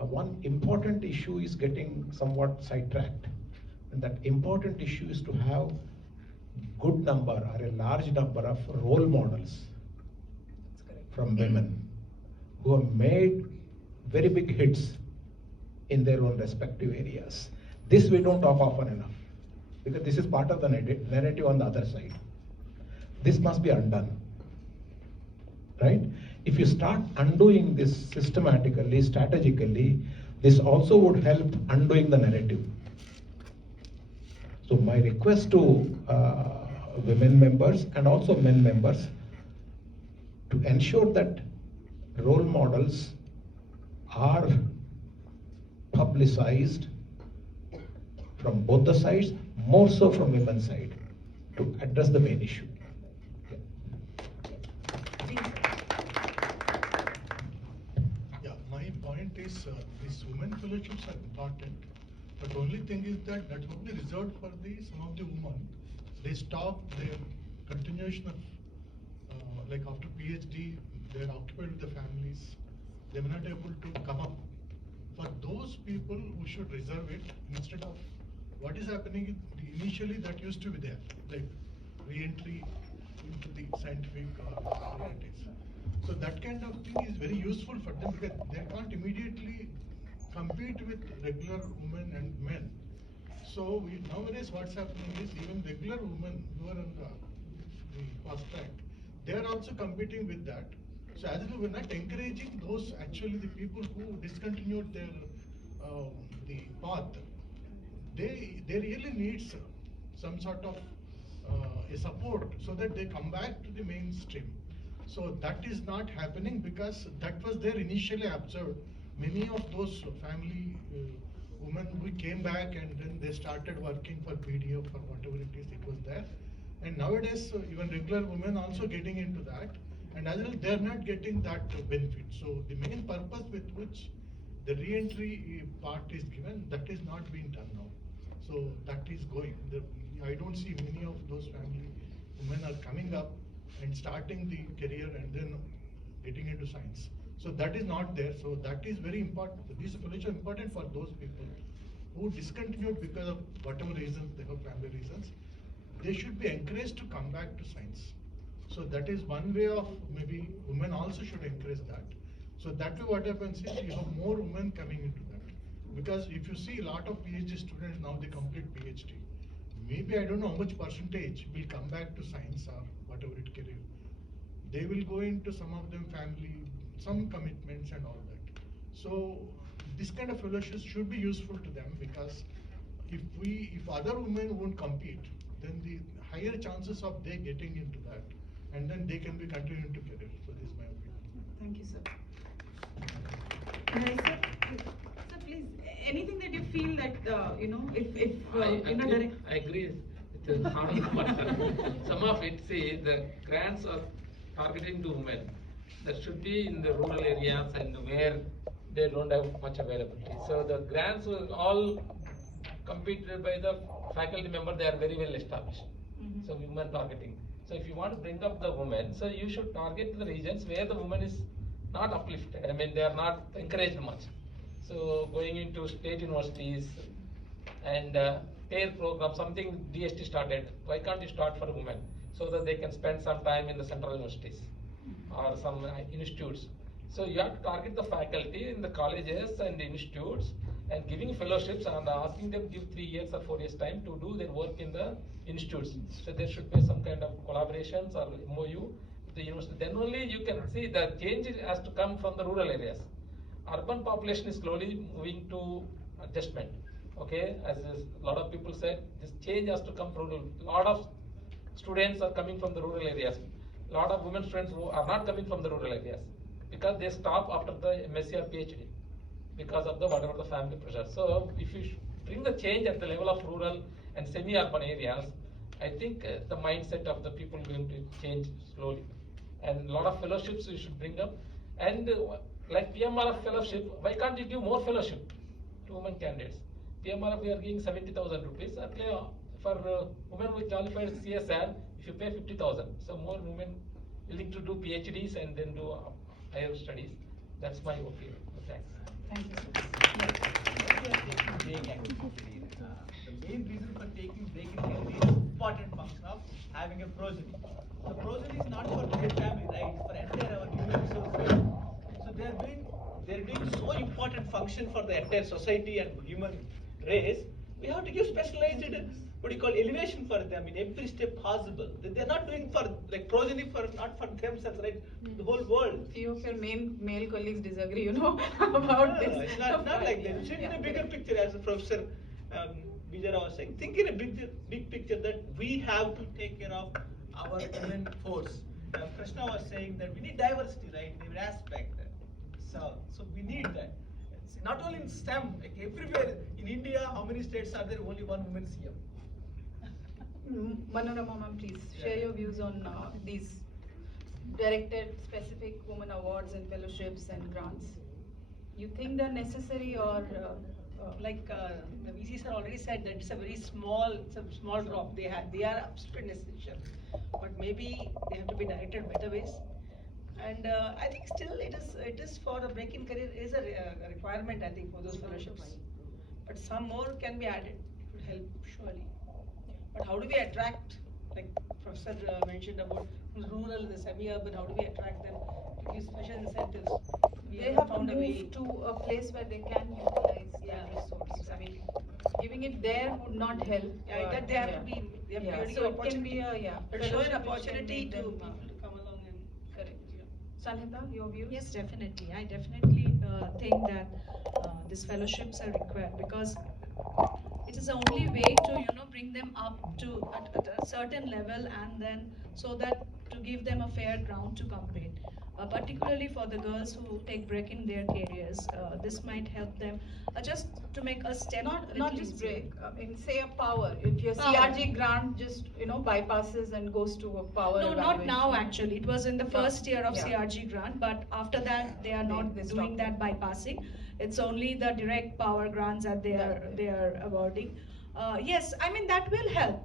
one important issue is getting somewhat sidetracked. And that important issue is to have good number or a large number of role models from women who have made very big hits in their own respective areas. This we don't talk often enough, because this is part of the narrative on the other side. This must be undone, right? If you start undoing this systematically, strategically, this also would help undoing the narrative. So my request to women members and also men members to ensure that role models are publicized from both the sides, more so from women's side, to address the main issue. Yeah, my point is these women fellowships are important, but only thing is that that would be reserved for some of the women. They stop their continuation of like after PhD, they are occupied with the families. They may not able to come up. For those people who should reserve it, instead of what is happening initially that used to be there, like re-entry into the scientific varieties. So that kind of thing is very useful for them because they can't immediately compete with regular women and men. So nowadays what's happening is even regular women who are on the fast track, they are also competing with that. So as we're not encouraging those actually the people who discontinued their the path, they really need some sort of a support so that they come back to the mainstream. So that is not happening because that was there initially observed. Many of those family women who came back and then they started working for PDF or whatever it is, it was there. And nowadays even regular women also getting into that. And as well, they are not getting that benefit. So the main purpose with which the re-entry part is given, that is not being done now. So that is going. I don't see many of those family women are coming up and starting the career and then getting into science. So that is not there. So that is very important. This is important for those people who discontinued because of whatever reasons, they have family reasons. They should be encouraged to come back to science. So that is one way of maybe women also should encourage that. So that way what happens is you have more women coming into that. Because if you see a lot of PhD students now they complete PhD. Maybe I don't know how much percentage will come back to science or whatever it career. They will go into some of them family, some commitments and all that. So this kind of fellowships should be useful to them because if other women won't compete, then the higher chances of they getting into that. And then they can be continuing to career. So this is my opinion. Thank you, sir. Sir, please, anything that you feel that I agree with the some of it. See, the grants are targeting to women. That should be in the rural areas and where they don't have much availability. So the grants will all competed by the faculty member. They are very well established. So women targeting. So if you want to bring up the women, so you should target the regions where the woman is not uplifted. I mean, they are not encouraged much. So going into state universities and pair program, something DST started. Why can't you start for women so that they can spend some time in the central universities or some institutes? So you have to target the faculty in the colleges and institutes and giving fellowships and asking them give 3 years or 4 years time to do their work in the institutes. So there should be some kind of collaborations or MOU with the university. Then only you can see the change has to come from the rural areas. Urban population is slowly moving to adjustment. Okay, as a lot of people said, this change has to come from rural. A lot of students are coming from the rural areas. A lot of women students who are not coming from the rural areas because they stop after the MSc or PhD because of the whatever the family pressure. So if you bring the change at the level of rural and semi-urban areas, I think the mindset of the people going to change slowly. And a lot of fellowships you should bring up. And Like PMRF fellowship, why can't you give more fellowship to women candidates? PMRF we are giving 70,000 rupees. For women who qualified CSR, if you pay 50,000, so more women willing to do PhDs and then do higher studies. That's my opinion. Thanks. Thank you. The main reason for taking break in health is important function of having a progeny. The progeny is not for their family, right? It's for entire our human resource. So they're doing so important function for the entire society and human race. We have to give specialized what do you call elevation for them in every step possible. They're not doing for like progeny for not for themselves, right? The whole world. Few of your male colleagues disagree, about this. It's not like that. Think in a bigger picture, as a professor Vijay was saying. Think in a big picture that we have to take care of our human force. Krishna was saying that we need diversity, right? In every aspect. So we need that. It's not only in STEM, like everywhere in India, how many states are there? Only one woman CM. Manorama ma'am, please share your views on these directed specific women awards and fellowships and grants. You think they're necessary or the VC sir already said that it's a small drop. They are absolutely essential, but maybe they have to be directed better ways. And I think still it is for the break-in career is a requirement, I think, for those fellowships. But some more can be added. It would help surely. But how do we attract, like Professor mentioned about rural, the semi-urban, how do we attract them to give special incentives? They have to move to a place where they can utilize that resource. I mean, giving it there would not help. That they have to be. They have to be so it can be a But show an opportunity to people to come along and correct. Sanhita, your views? Yes, definitely. I definitely think that these fellowships are required because it is the only way to bring them up to at a certain level, and then so that to give them a fair ground to compete. Particularly for the girls who take break in their careers, this might help them just to make a step. Not just break. I mean, say a power. If your CRG grant just bypasses and goes to a power. No, evaluation. not now actually. It was in the first year of CRG grant, but after that they are not doing that bypassing. It's only the direct power grants that they are awarding. Yes, I mean that will help.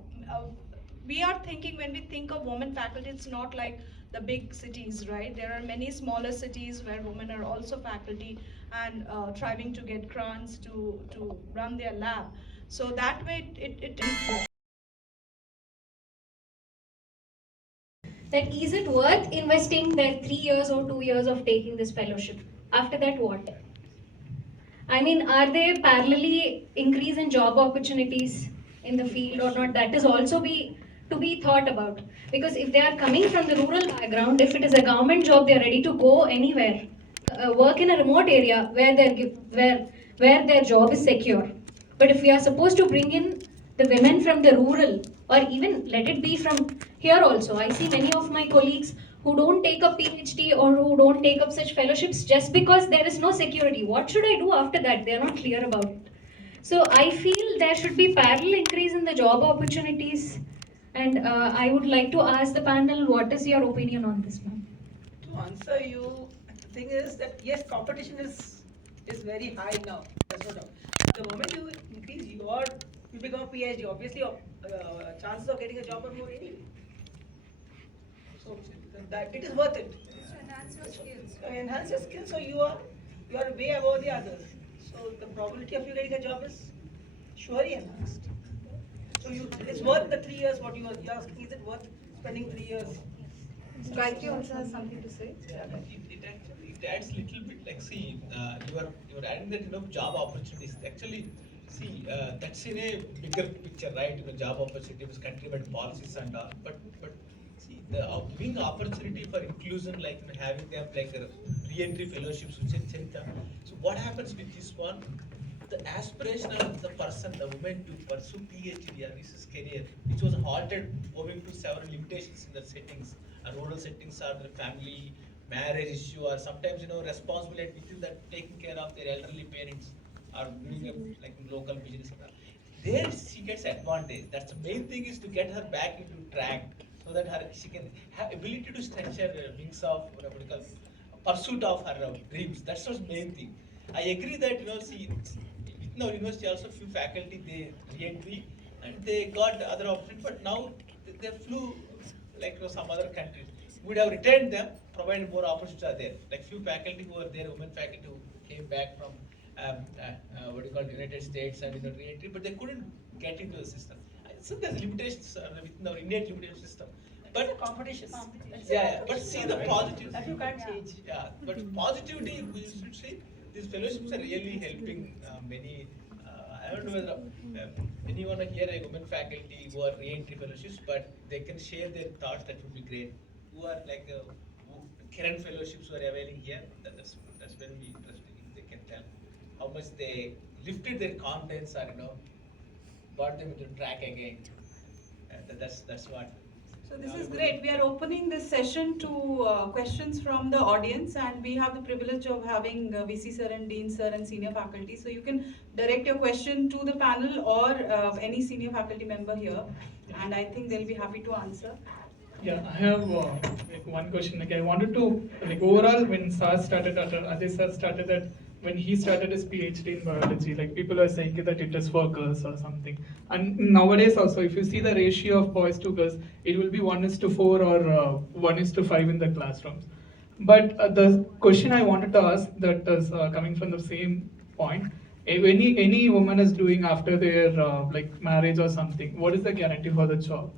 We are thinking when we think of women faculty, it's not like the big cities, right? There are many smaller cities where women are also faculty and trying to get grants to run their lab. So that way it That is it worth investing their 3 years or 2 years of taking this fellowship? After that, what? I mean, are they parallelly increase in job opportunities in the field or not? That is also to be thought about. Because if they are coming from the rural background, if it is a government job, they are ready to go anywhere, work in a remote area where their job is secure. But if we are supposed to bring in the women from the rural, or even let it be from here also, I see many of my colleagues who don't take up PhD or who don't take up such fellowships just because there is no security. What should I do after that? They are not clear about it. So I feel there should be parallel increase in the job opportunities. And I would like to ask the panel, what is your opinion on this, ma'am? To answer you, the thing is that yes, competition is very high now. That's no doubt. The moment you increase you become a PhD, obviously your chances of getting a job are more anyway. So that it is worth it. Enhance your skills. Enhance your skills, so you are way above the others. So the probability of you getting a job is surely enhanced. So it's worth the 3 years. What you are asking, is it worth spending 3 years? Gayatri also has something to say. It adds little bit like you're adding that job opportunities. Actually, that's in a bigger picture, right? Job opportunities, country-wide policies and all. But see, giving opportunity for inclusion, like having them like re-entry fellowships, which is Sanhita. So what happens with this one? The aspiration of the person, the woman, to pursue PhD or research career, which was halted owing to several limitations in the settings, rural settings, or the family, marriage issue, or sometimes responsibility that taking care of their elderly parents or doing a local business. There she gets advantage. That's the main thing, is to get her back into track so that she can have ability to structure wings of pursuit of her dreams. That's was main thing. I agree that see, in our university also few faculty they re-entry and they got other options, but now they flew like some other countries. We would have retained them, provided more opportunities are there. Like few faculty who are there, women faculty who came back from what you call United States and re-entry, but they couldn't get into the system. So there's limitations within our innate limitation system. But competition. Yeah, but see the positive. That you can't change. Yeah, but positivity we should see. These fellowships are really helping many. I don't know whether anyone here a women faculty who are re-entry fellowships, but they can share their thoughts. That would be great. Who are like current fellowships who are availing here? That's very interesting. They can tell how much they lifted their confidence or brought them into track again. That's what. So this is great. We are opening this session to questions from the audience, and we have the privilege of having VC sir and Dean sir and senior faculty. So you can direct your question to the panel or any senior faculty member here, and I think they'll be happy to answer. Yeah, I have one question. I wanted to overall when SAR started, Dr. Ajay sir started that. When he started his PhD in biology, people are saying that it is for girls or something. And nowadays also, if you see the ratio of boys to girls, it will be 1:4 or 1:5 in the classrooms. But the question I wanted to ask that is coming from the same point, if any woman is doing after their marriage or something, what is the guarantee for the job?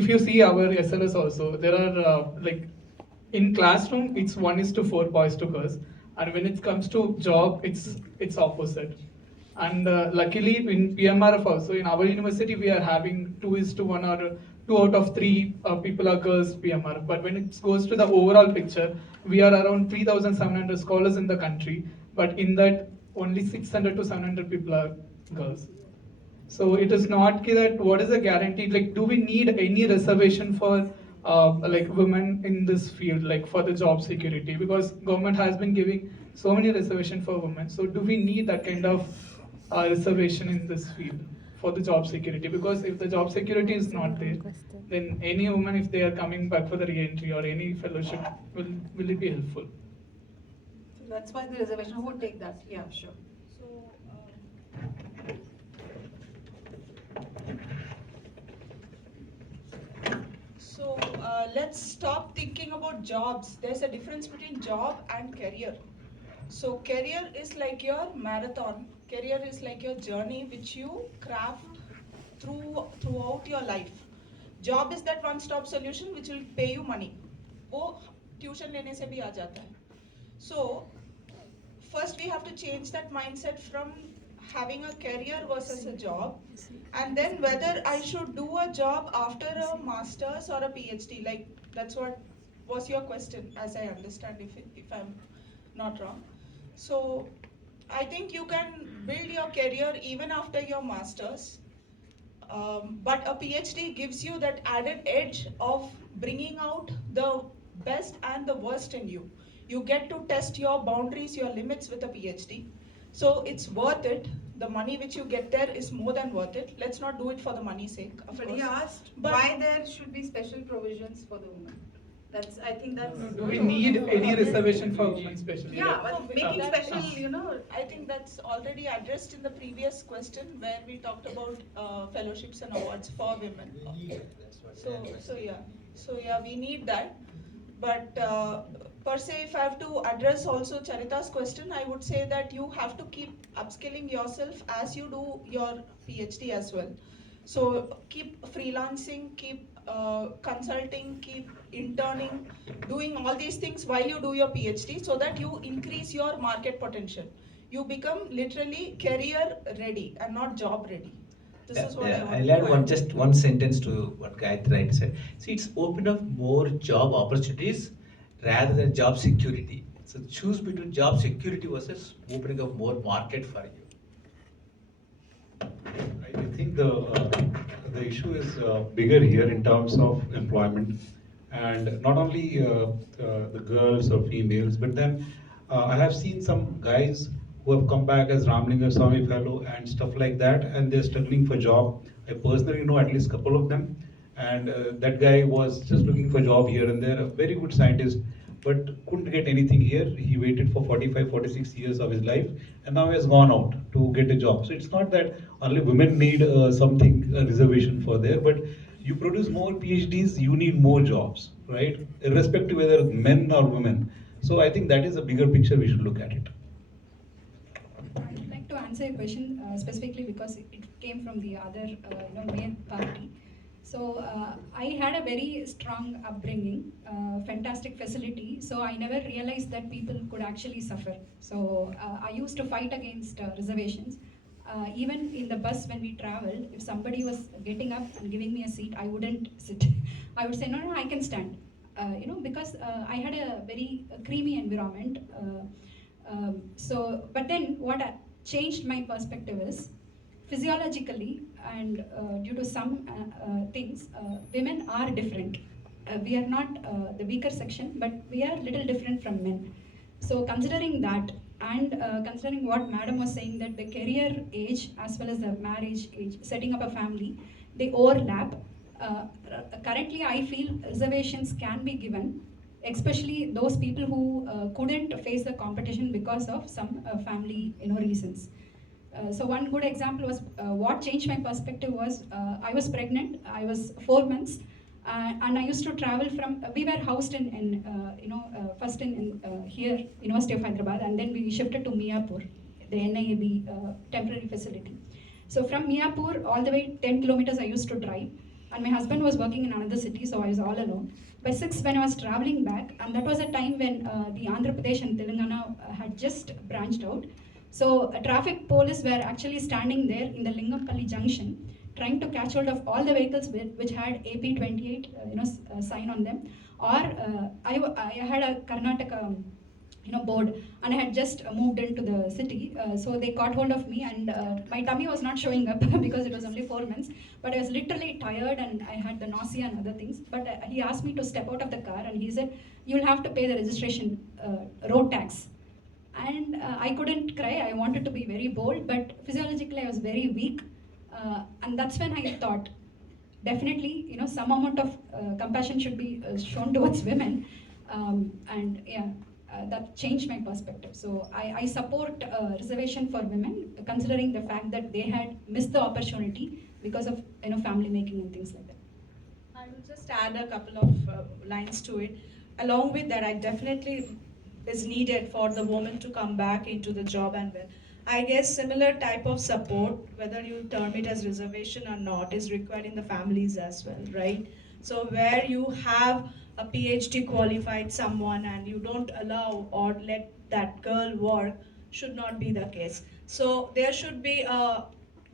If you see our SLS also, there are in classroom, it's 1:4 boys to girls. And when it comes to job, it's opposite. And luckily in PMRF also, in our university, we are having 2:1 or 2 out of 3 people are girls PMRF. But when it goes to the overall picture, we are around 3,700 scholars in the country. But in that, only 600 to 700 people are girls. So it is not that what is the guarantee? Do we need any reservation for women in this field, for the job security, because government has been giving so many reservation for women. So do we need that kind of reservation in this field for the job security? Because if the job security is not there, then any woman, if they are coming back for the re-entry or any fellowship, will it be helpful? So that's why the reservation. Who would take that? Yeah, sure. So let's stop thinking about jobs. There's a difference between job and career. So career is like your marathon. Career is like your journey which you craft throughout your life. Job is that one-stop solution which will pay you money. वो tuition लेने से भी आ जाता है. So first we have to change that mindset from having a career versus a job, and then whether I should do a job after a master's or a PhD. That's what was your question, as I understand, if I'm not wrong. So I think you can build your career even after your master's, but a PhD gives you that added edge of bringing out the best and the worst in you. You get to test your boundaries, your limits with a PhD. So it's worth it. The money which you get there is more than worth it. Let's not do it for the money's sake, of But course. he asked why there should be special provisions for the women. I think that's. Do we need any reservation for women especially? Yeah, but making special, I think that's already addressed in the previous question where we talked about fellowships and awards for women. So yeah, we need that. But per se, if I have to address also Charita's question, I would say that you have to keep upskilling yourself as you do your PhD as well. So keep freelancing, keep consulting, keep interning, doing all these things while you do your PhD so that you increase your market potential. You become literally career ready and not job ready. This is what I want I'll add to just one sentence to what Gayatri said. See, it's opened up more job opportunities rather than job security. So choose between job security versus opening up more market for you. I think the issue is bigger here in terms of employment, and not only the girls or females, but then I have seen some guys who have come back as Ramlinga Swami Fellow and stuff like that, and they're struggling for job. I personally know at least a couple of them, and that guy was just looking for job here and there, a very good scientist, but couldn't get anything here. He waited for 45, 46 years of his life, and now he has gone out to get a job. So it's not that only women need something, a reservation for there, but you produce more PhDs, you need more jobs, right? Irrespective whether men or women. So I think that is a bigger picture, we should look at it. I would like to answer your question specifically because it came from the other male party. So I had a very strong upbringing, fantastic facility. So I never realized that people could actually suffer. So I used to fight against reservations. Even in the bus when we traveled, if somebody was getting up and giving me a seat, I wouldn't sit. I would say, no, I can stand. Because I had a very creamy environment. But then what changed my perspective is, physiologically and due to some things, women are different. We are not the weaker section, but we are little different from men. So considering that, and considering what madam was saying, that the career age as well as the marriage age, setting up a family, they overlap. Currently I feel reservations can be given, especially those people who couldn't face the competition because of some family reasons. So one good example was what changed my perspective was I was pregnant. I was 4 months, and I used to travel from. We were housed in first in here University of Hyderabad, and then we shifted to Miapur, the NIAB temporary facility. So from Miapur all the way 10 kilometers I used to drive, and my husband was working in another city, so I was all alone. By 6, when I was traveling back, and that was a time when the Andhra Pradesh and Telangana had just branched out. So traffic police were actually standing there in the Lingampalli junction, trying to catch hold of all the vehicles which had AP28 sign on them. Or I had a Karnataka board, and I had just moved into the city, so they caught hold of me, and my tummy was not showing up because it was only 4 months, but I was literally tired and I had the nausea and other things. But he asked me to step out of the car, and he said, you'll have to pay the registration road tax. And I couldn't cry. I wanted to be very bold, but physiologically I was very weak, and that's when I thought, definitely, some amount of compassion should be shown towards women, and yeah, that changed my perspective. So I support reservation for women, considering the fact that they had missed the opportunity because of family making and things like that. I will just add a couple of lines to it. Along with that, I definitely is needed for the woman to come back into the job and well. I guess similar type of support, whether you term it as reservation or not, is required in the families as well, right? So where you have a PhD qualified someone and you don't allow or let that girl work, should not be the case. So there should be a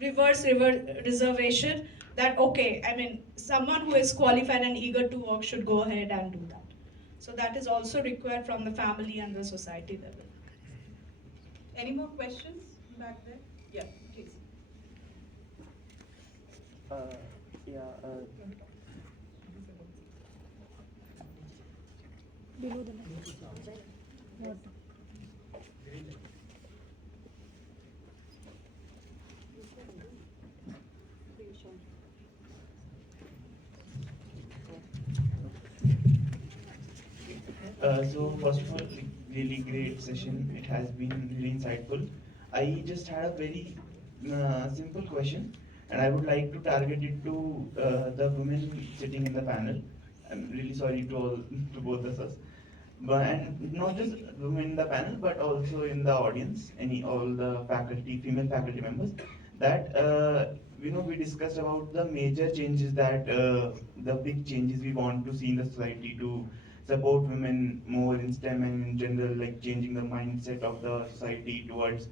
reverse reservation that, okay, I mean, someone who is qualified and eager to work should go ahead and do that. So that is also required from the family and the society level. Any more questions back there? Yeah, please. Below the line. So first of all, really great session. It has been really insightful. I just had a very simple question, and I would like to target it to the women sitting in the panel. I'm really sorry to both of us, but and not just women in the panel, but also in the audience, all the faculty, female faculty members. That we discussed about the major changes that the big changes we want to see in the society to support women more in STEM and in general, like changing the mindset of the society towards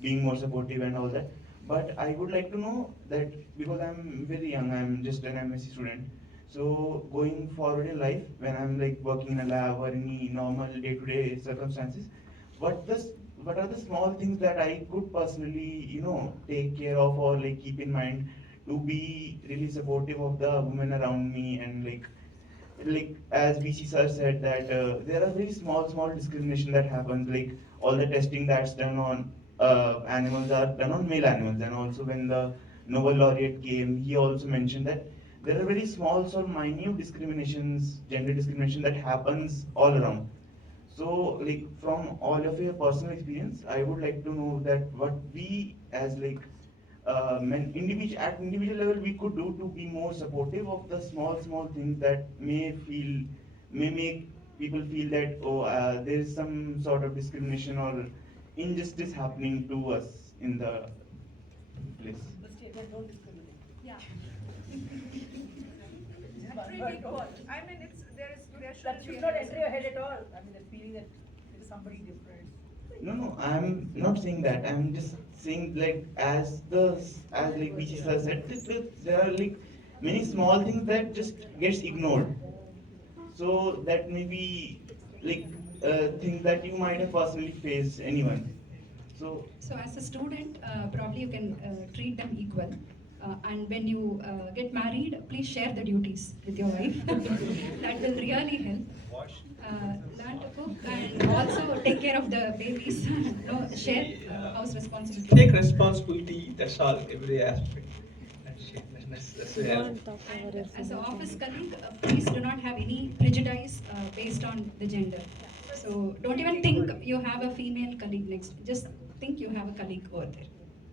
being more supportive and all that. But I would like to know that, because I'm very young, I'm just an MSc student. So going forward in life, when I'm like working in a lab or any normal day-to-day circumstances, what are the small things that I could personally, take care of or like keep in mind to be really supportive of the women around me, and like as VC sir said that there are very small discrimination that happens, like all the testing that's done on animals are done on male animals, and also when the Nobel laureate came, he also mentioned that there are very small, minute discriminations, gender discrimination that happens all around. So, like from all of your personal experience, I would like to know that what we as like men, at individual level we could do to be more supportive of the small things that may make people feel that there is some sort of discrimination or injustice happening to us in the place. The statement don't discriminate. Yeah. Pretty cool. I mean, That should not enter your head at all. I mean, the feeling that there is somebody different. No, I'm not saying that. I'm just saying like as like VC sir said, there are like many small things that just gets ignored. So that may be like things that you might have personally faced anyone. So as a student, probably you can treat them equal. And when you get married, please share the duties with your wife. That will really help. Learn to cook and also take care of the babies. No, share house responsibility. Take responsibility, that's all, every aspect. That's it. And as an office colleague, please do not have any prejudice based on the gender. So don't even think you have a female colleague next. Just think you have a colleague over there.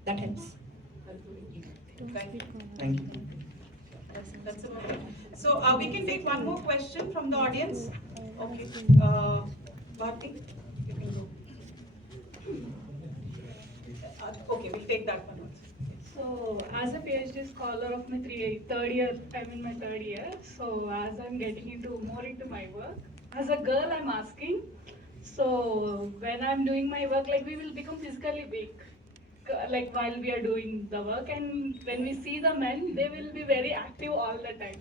That helps. Thank you. Thank you. That's about it. So we can take one more question from the audience. Okay. Bharti, you can go. Okay, we'll take that one. So, as a PhD scholar of my third year, I'm in my third year. So, as I'm getting more into my work, as a girl, I'm asking. So, when I'm doing my work, like we will become physically weak, like while we are doing the work, and when we see the men, they will be very active all the time.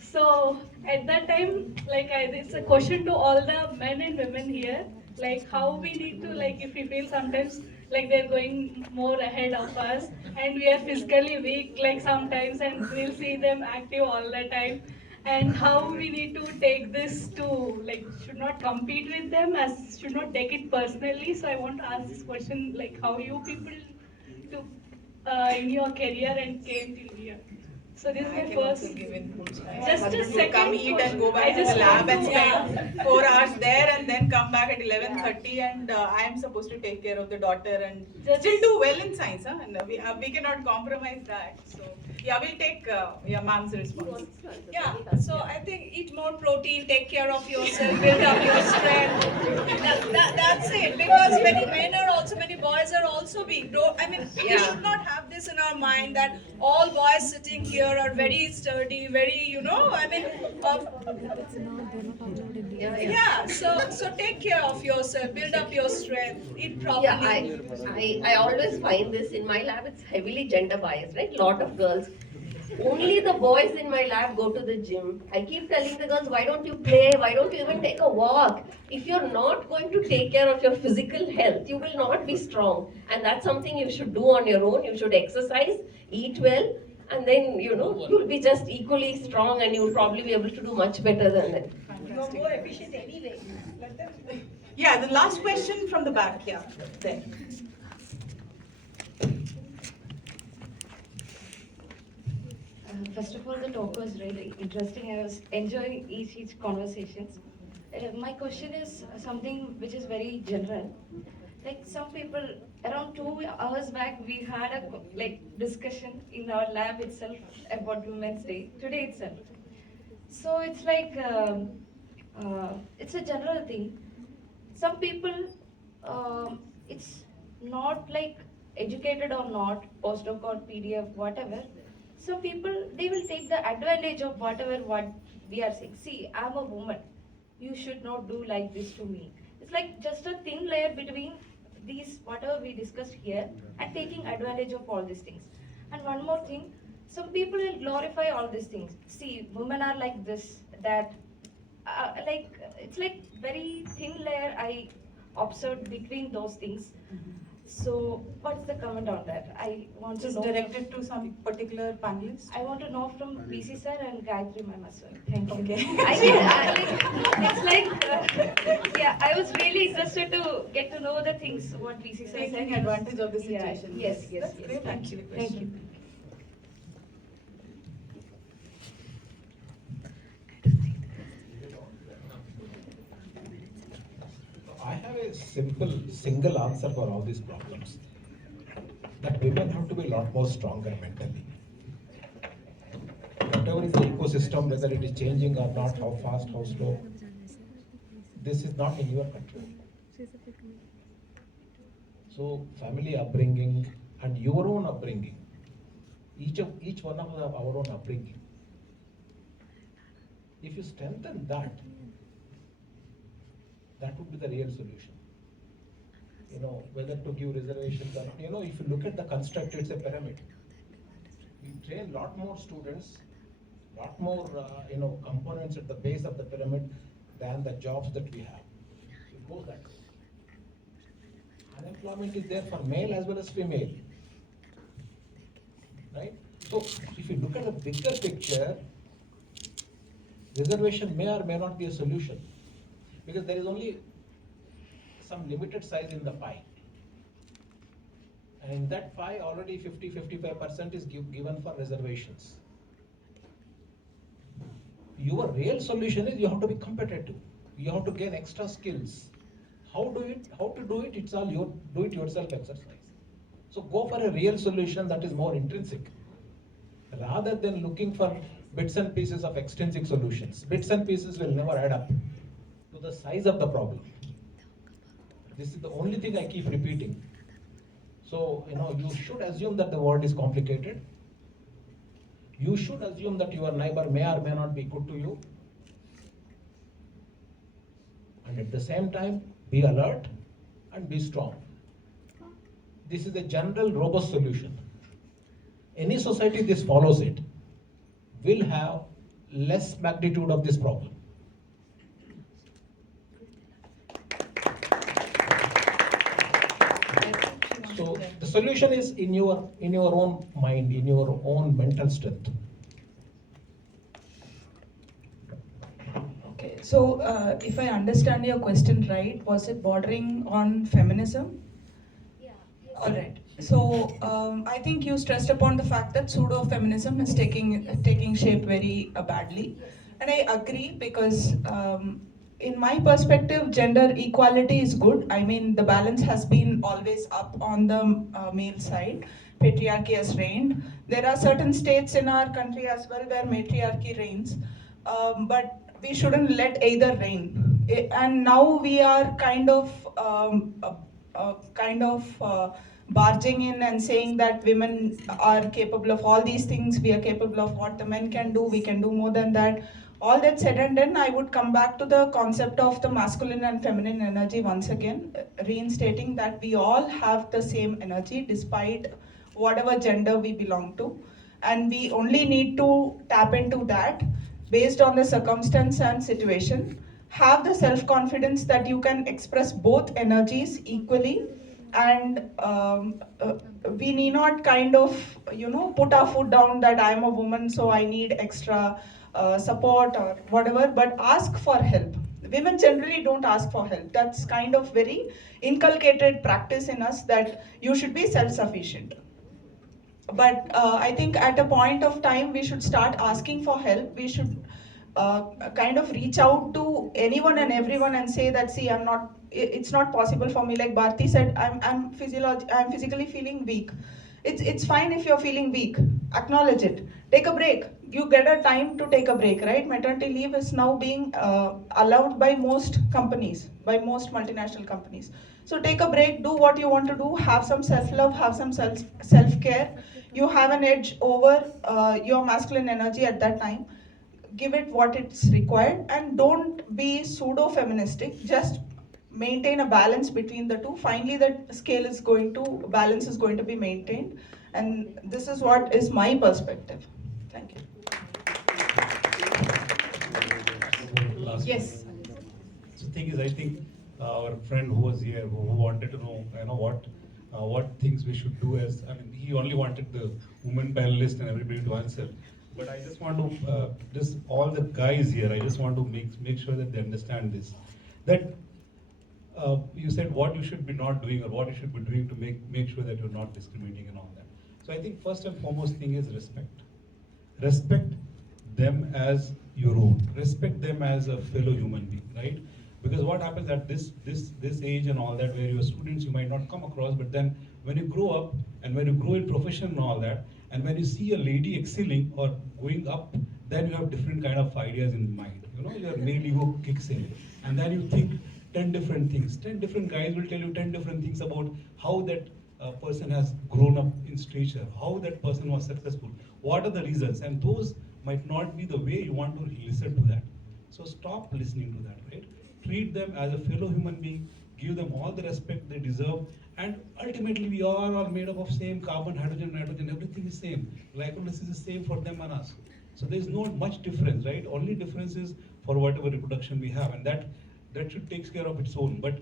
So, at that time, like it's a question to all the men and women here, like how we need to, like if we feel sometimes like they're going more ahead of us and we are physically weak like sometimes, and we'll see them active all the time, and how we need to take this to, like, should not compete with them, as should not take it personally. So I want to ask this question, like how you people to in your career and came till here. So this is my first. Just a second. Come eat and go back to the lab and spend 4 hours there and then come back at 11:30, and I am supposed to take care of the daughter and still do well in science, huh? And we cannot compromise that. So yeah, we'll take ma'am's response. Yeah, so I think eat more protein, take care of yourself, build up your strength. That's it. Because many boys are also weak. I mean, we should not have this in our mind that all boys sitting here are very sturdy, very, I mean, so take care of yourself, build up your strength, eat properly. Yeah, I always find this in my lab, it's heavily gender biased, right? Lot of girls. Only the boys in my lab go to the gym. I keep telling the girls, why don't you play? Why don't you even take a walk? If you're not going to take care of your physical health, you will not be strong. And that's something you should do on your own. You should exercise, eat well, and then, you'll be just equally strong and you'll probably be able to do much better than them. You're more efficient anyway. Yeah, the last question from the back. Yeah, there. First of all, the talk was really interesting. I was enjoying each conversations. My question is something which is very general. Like some people, around 2 hours back, we had a discussion in our lab itself about Women's Day today itself. So it's like it's a general thing. Some people, it's not like educated or not, postdoc or PDF, whatever. Some people, they will take the advantage of what we are saying. See, I'm a woman. You should not do like this to me. It's like just a thin layer between these, whatever we discussed here, and taking advantage of all these things. And one more thing, some people will glorify all these things. See, women are like this, that, it's like very thin layer I observed between those things. So, what's the comment on that? I want to know. Directed to some particular panelists? I want to know from VC sir and Gayatri ma'am as well. Thank you. Okay. It's like, I was really interested to get to know the things, what VC sir said. Taking advantage of the situation. Yes. That's great, actually. Thank you. a simple, single answer for all these problems. That women have to be a lot more stronger mentally. Whatever is the ecosystem, whether it is changing or not, how fast, how slow, this is not in your control. So family upbringing and your own upbringing, each one of us have our own upbringing. If you strengthen that, that would be the real solution. You know, whether to give reservations or, you know, if you look at the construct, it's a pyramid. We train a lot more students, lot more, components at the base of the pyramid than the jobs that we have. It goes that way. Unemployment is there for male as well as female, right? So if you look at the bigger picture, reservation may or may not be a solution, because there is only some limited size in the pie. And in that pie, already 50-55% is given for reservations. Your real solution is you have to be competitive. You have to gain extra skills. How to do it, it's all your do-it-yourself exercise. So go for a real solution that is more intrinsic, rather than looking for bits and pieces of extrinsic solutions. Bits and pieces will never add up to the size of the problem. This is the only thing I keep repeating. So, you should assume that the world is complicated. You should assume that your neighbor may or may not be good to you. And at the same time, be alert and be strong. This is a general robust solution. Any society this follows it will have less magnitude of this problem. So the solution is in your own mind, in your own mental strength. Okay, so if I understand your question right, was it bordering on feminism? Yeah. All right. So I think you stressed upon the fact that pseudo-feminism is taking shape very badly, and I agree because in my perspective, gender equality is good. I mean, the balance has been always up on the male side. Patriarchy has reigned. There are certain states in our country as well where matriarchy reigns, but we shouldn't let either reign. And now we are kind of barging in and saying that women are capable of all these things. We are capable of what the men can do. We can do more than that. All that said and done, I would come back to the concept of the masculine and feminine energy once again, reinstating that we all have the same energy despite whatever gender we belong to. And we only need to tap into that based on the circumstance and situation. Have the self-confidence that you can express both energies equally, and we need not kind of, put our foot down that I am a woman, so I need extra support or whatever, but ask for help. Women generally don't ask for help. That's kind of very inculcated practice in us that you should be self-sufficient. But I think at a point of time we should start asking for help. We should kind of reach out to anyone and everyone and say that, see, it's not possible for me. Like Bharti said, I'm physically feeling weak. It's fine if you're feeling weak. Acknowledge it. Take a break. You get a time to take a break, right? Maternity leave is now being allowed by most companies, by most multinational companies. So take a break, do what you want to do, have some self-love, have some self-care. You have an edge over your masculine energy at that time. Give it what it's required, and don't be pseudo-feministic. Just maintain a balance between the two. Finally, that balance is going to be maintained. And this is what is my perspective. Thank you. Yes. So the thing is, I think our friend who was here, who wanted to know, what things we should do he only wanted the women panelists and everybody to answer. But I just want to, just all the guys here, I just want to make sure that they understand this. That you said what you should be not doing or what you should be doing to make sure that you're not discriminating and all that. So I think first and foremost thing is respect. Respect them as your own. Respect them as a fellow human being, right? Because what happens at this age and all that, where you're students, you might not come across, but then when you grow up and when you grow in profession and all that, and when you see a lady excelling or going up, then you have different kind of ideas in mind. You know, your male ego kicks in, and then you think 10 different things. 10 different guys will tell you 10 different things about how that person has grown up in stature, how that person was successful, what are the reasons, and those might not be the way you want to listen to that. So stop listening to that, right? Treat them as a fellow human being, give them all the respect they deserve, and ultimately we are all made up of same carbon, hydrogen, nitrogen, everything is same. Glycolysis is same for them and us. So there is not much difference, right? Only difference is for whatever reproduction we have, and that should take care of its own. But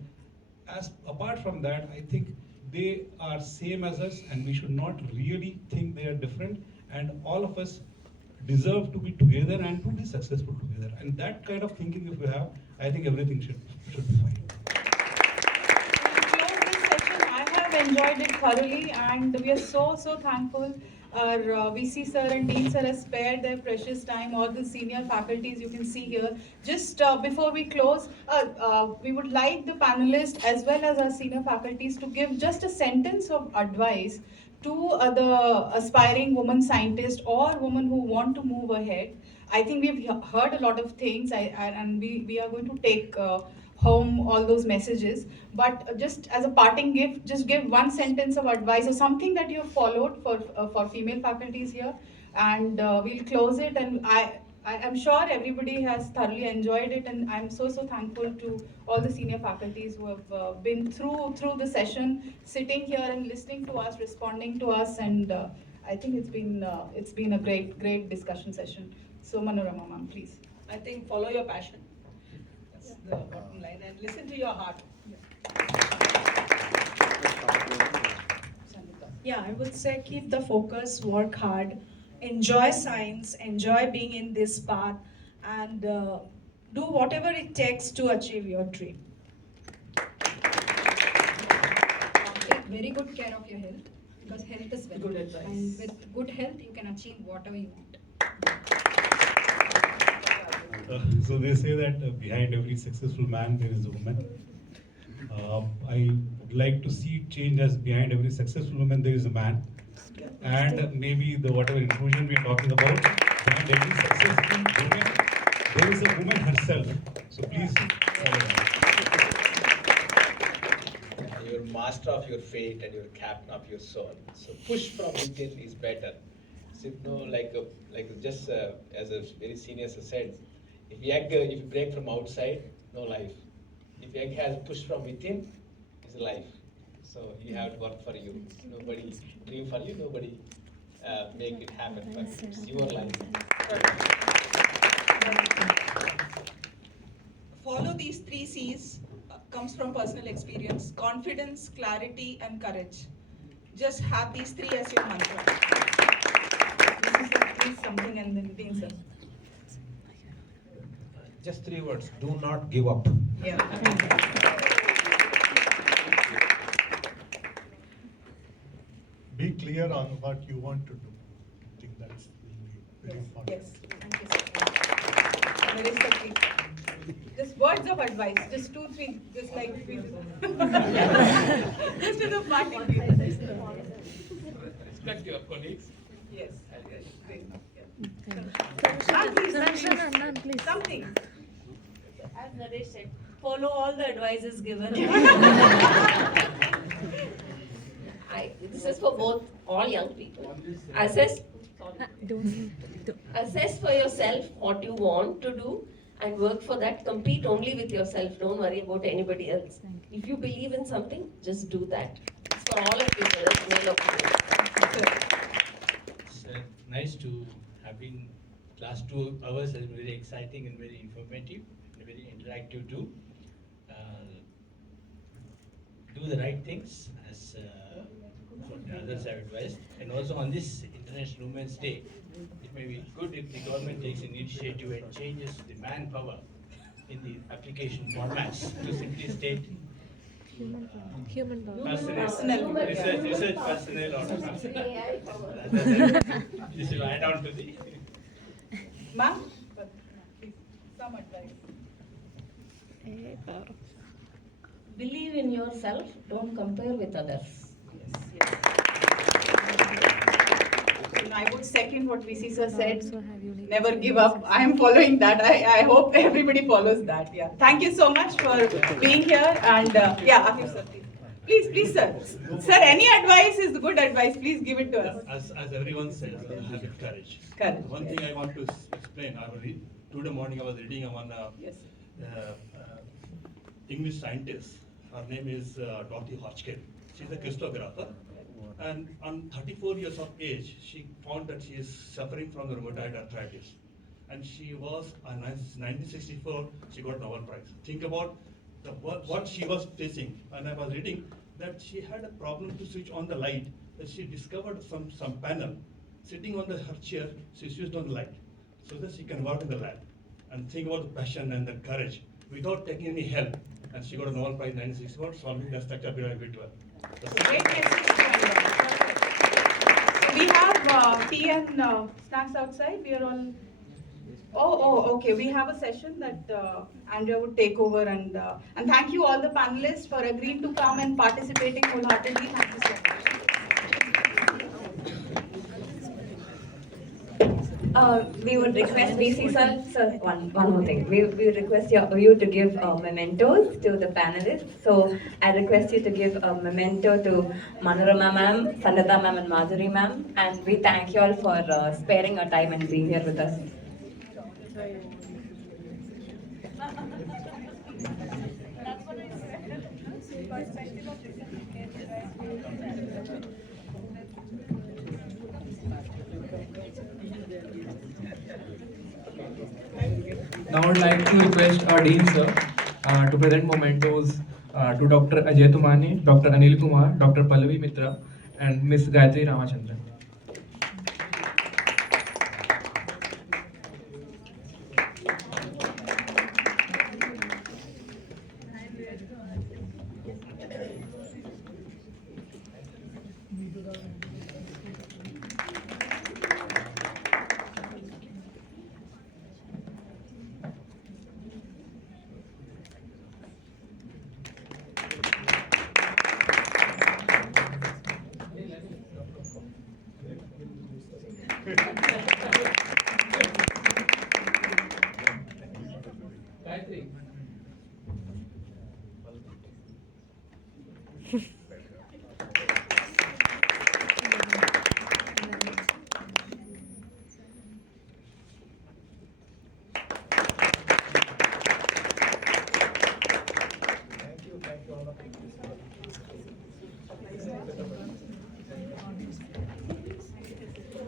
as apart from that, I think they are same as us, and we should not really think they are different, and all of us deserve to be together and to be successful together. And that kind of thinking if you have, I think everything should be fine. I have enjoyed it thoroughly, and we are so thankful. Our VC sir and Dean sir has spared their precious time, all the senior faculties you can see here. Just before we close, we would like the panelists as well as our senior faculties to give just a sentence of advice to the aspiring woman scientist or women who want to move ahead. I think we've heard a lot of things, and we are going to take home all those messages. But just as a parting gift, just give one sentence of advice or something that you have followed for female faculties here, and we'll close it. And I'm sure everybody has thoroughly enjoyed it, and I'm so thankful to all the senior faculties who have been through the session, sitting here and listening to us, responding to us, and I think it's been a great discussion session. So Manorama ma'am, please. I think follow your passion. That's the bottom line, and listen to your heart. Yeah, I would say keep the focus, work hard, enjoy science, enjoy being in this path, and do whatever it takes to achieve your dream. Take very good care of your health, because health is wealth. Good advice. And with good health, you can achieve whatever you want. So they say that behind every successful man there is a woman. I would like to see it change as behind every successful woman there is a man. And maybe the whatever inclusion we are talking about, behind every successful woman there is a woman herself. So please follow that. You're master of your fate and you're captain of your soul. So push from within is better. So, like just as a very senior said, if you break from outside, no life. If egg has push from within, is life. So you have to work for you. Nobody dream for you. Nobody make it happen for you. It's your life. Follow these 3 C's. Comes from personal experience: confidence, clarity, and courage. Just have these 3 as your mantra. Please something, and then Dean sir. Just 3 words: do not give up. Yeah. Be clear on what you want to do. I think that's very important. Yes. Thank you, sir. Very quickly. Just words of advice. Just 2, 3. Just like we do. Just to the parting people. Respect your colleagues. Yes. Great. Yeah. Please. Something. As Naresh said, follow all the advices given. This is for both all young people. Assess for yourself what you want to do and work for that. Compete only with yourself. Don't worry about anybody else. If you believe in something, just do that. It's for all of you, whether male or female. It's nice to have been. Last 2 hours has been very exciting and very informative and very interactive too. Do the right things as what the others have advised, and also on this International Women's Day, it may be good if the government takes an initiative and changes the manpower in the application formats to simply state Human personnel, research personnel or something. This will add on to the. Ma'am, please, some advice. Believe in yourself, don't compare with others. I would second what VC sir said. Never give up. I am following that. I hope everybody follows that. Yeah. Thank you so much for being here. And yeah, Akif sir, please, sir. Sir, any advice is good advice. Please give it to us. As everyone says, have it courage. Courage. One thing I want to explain. Today morning I was reading on English scientist. Her name is Dr.Ajay. She's a crystallographer. And on 34 years of age, she found that she is suffering from the rheumatoid arthritis. And she was, in 1964, she got Nobel Prize. Think about what she was facing. And I was reading that she had a problem to switch on the light. That she discovered some panel. Sitting on her chair, she switched on the light so that she can work in the lab. And think about the passion and the courage without taking any help. And she got a Nobel Prize in 1964, solving the structure pyramid B12. Great message. We have tea and snacks outside. We are all. Oh, okay. We have a session that Andrea would take over, and thank you all the panelists for agreeing to come and participating wholeheartedly. Thank you so much. We would request VC sir, one more thing. We request you to give mementos to the panelists. So I request you to give a memento to Manorama ma'am, Sanhita ma'am and Madhuri ma'am. And we thank you all for sparing your time and being here with us. Now I would like to request our Dean sir to present mementos to Dr. Ajay Tumaney, Dr. Anil Kumar, Dr. Pallabi Mitra and Ms. Gayatri Ramachandran. Gayatri.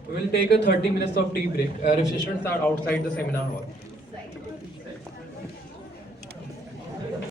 We will take a 30 minutes of tea break. Refreshments are outside the seminar hall.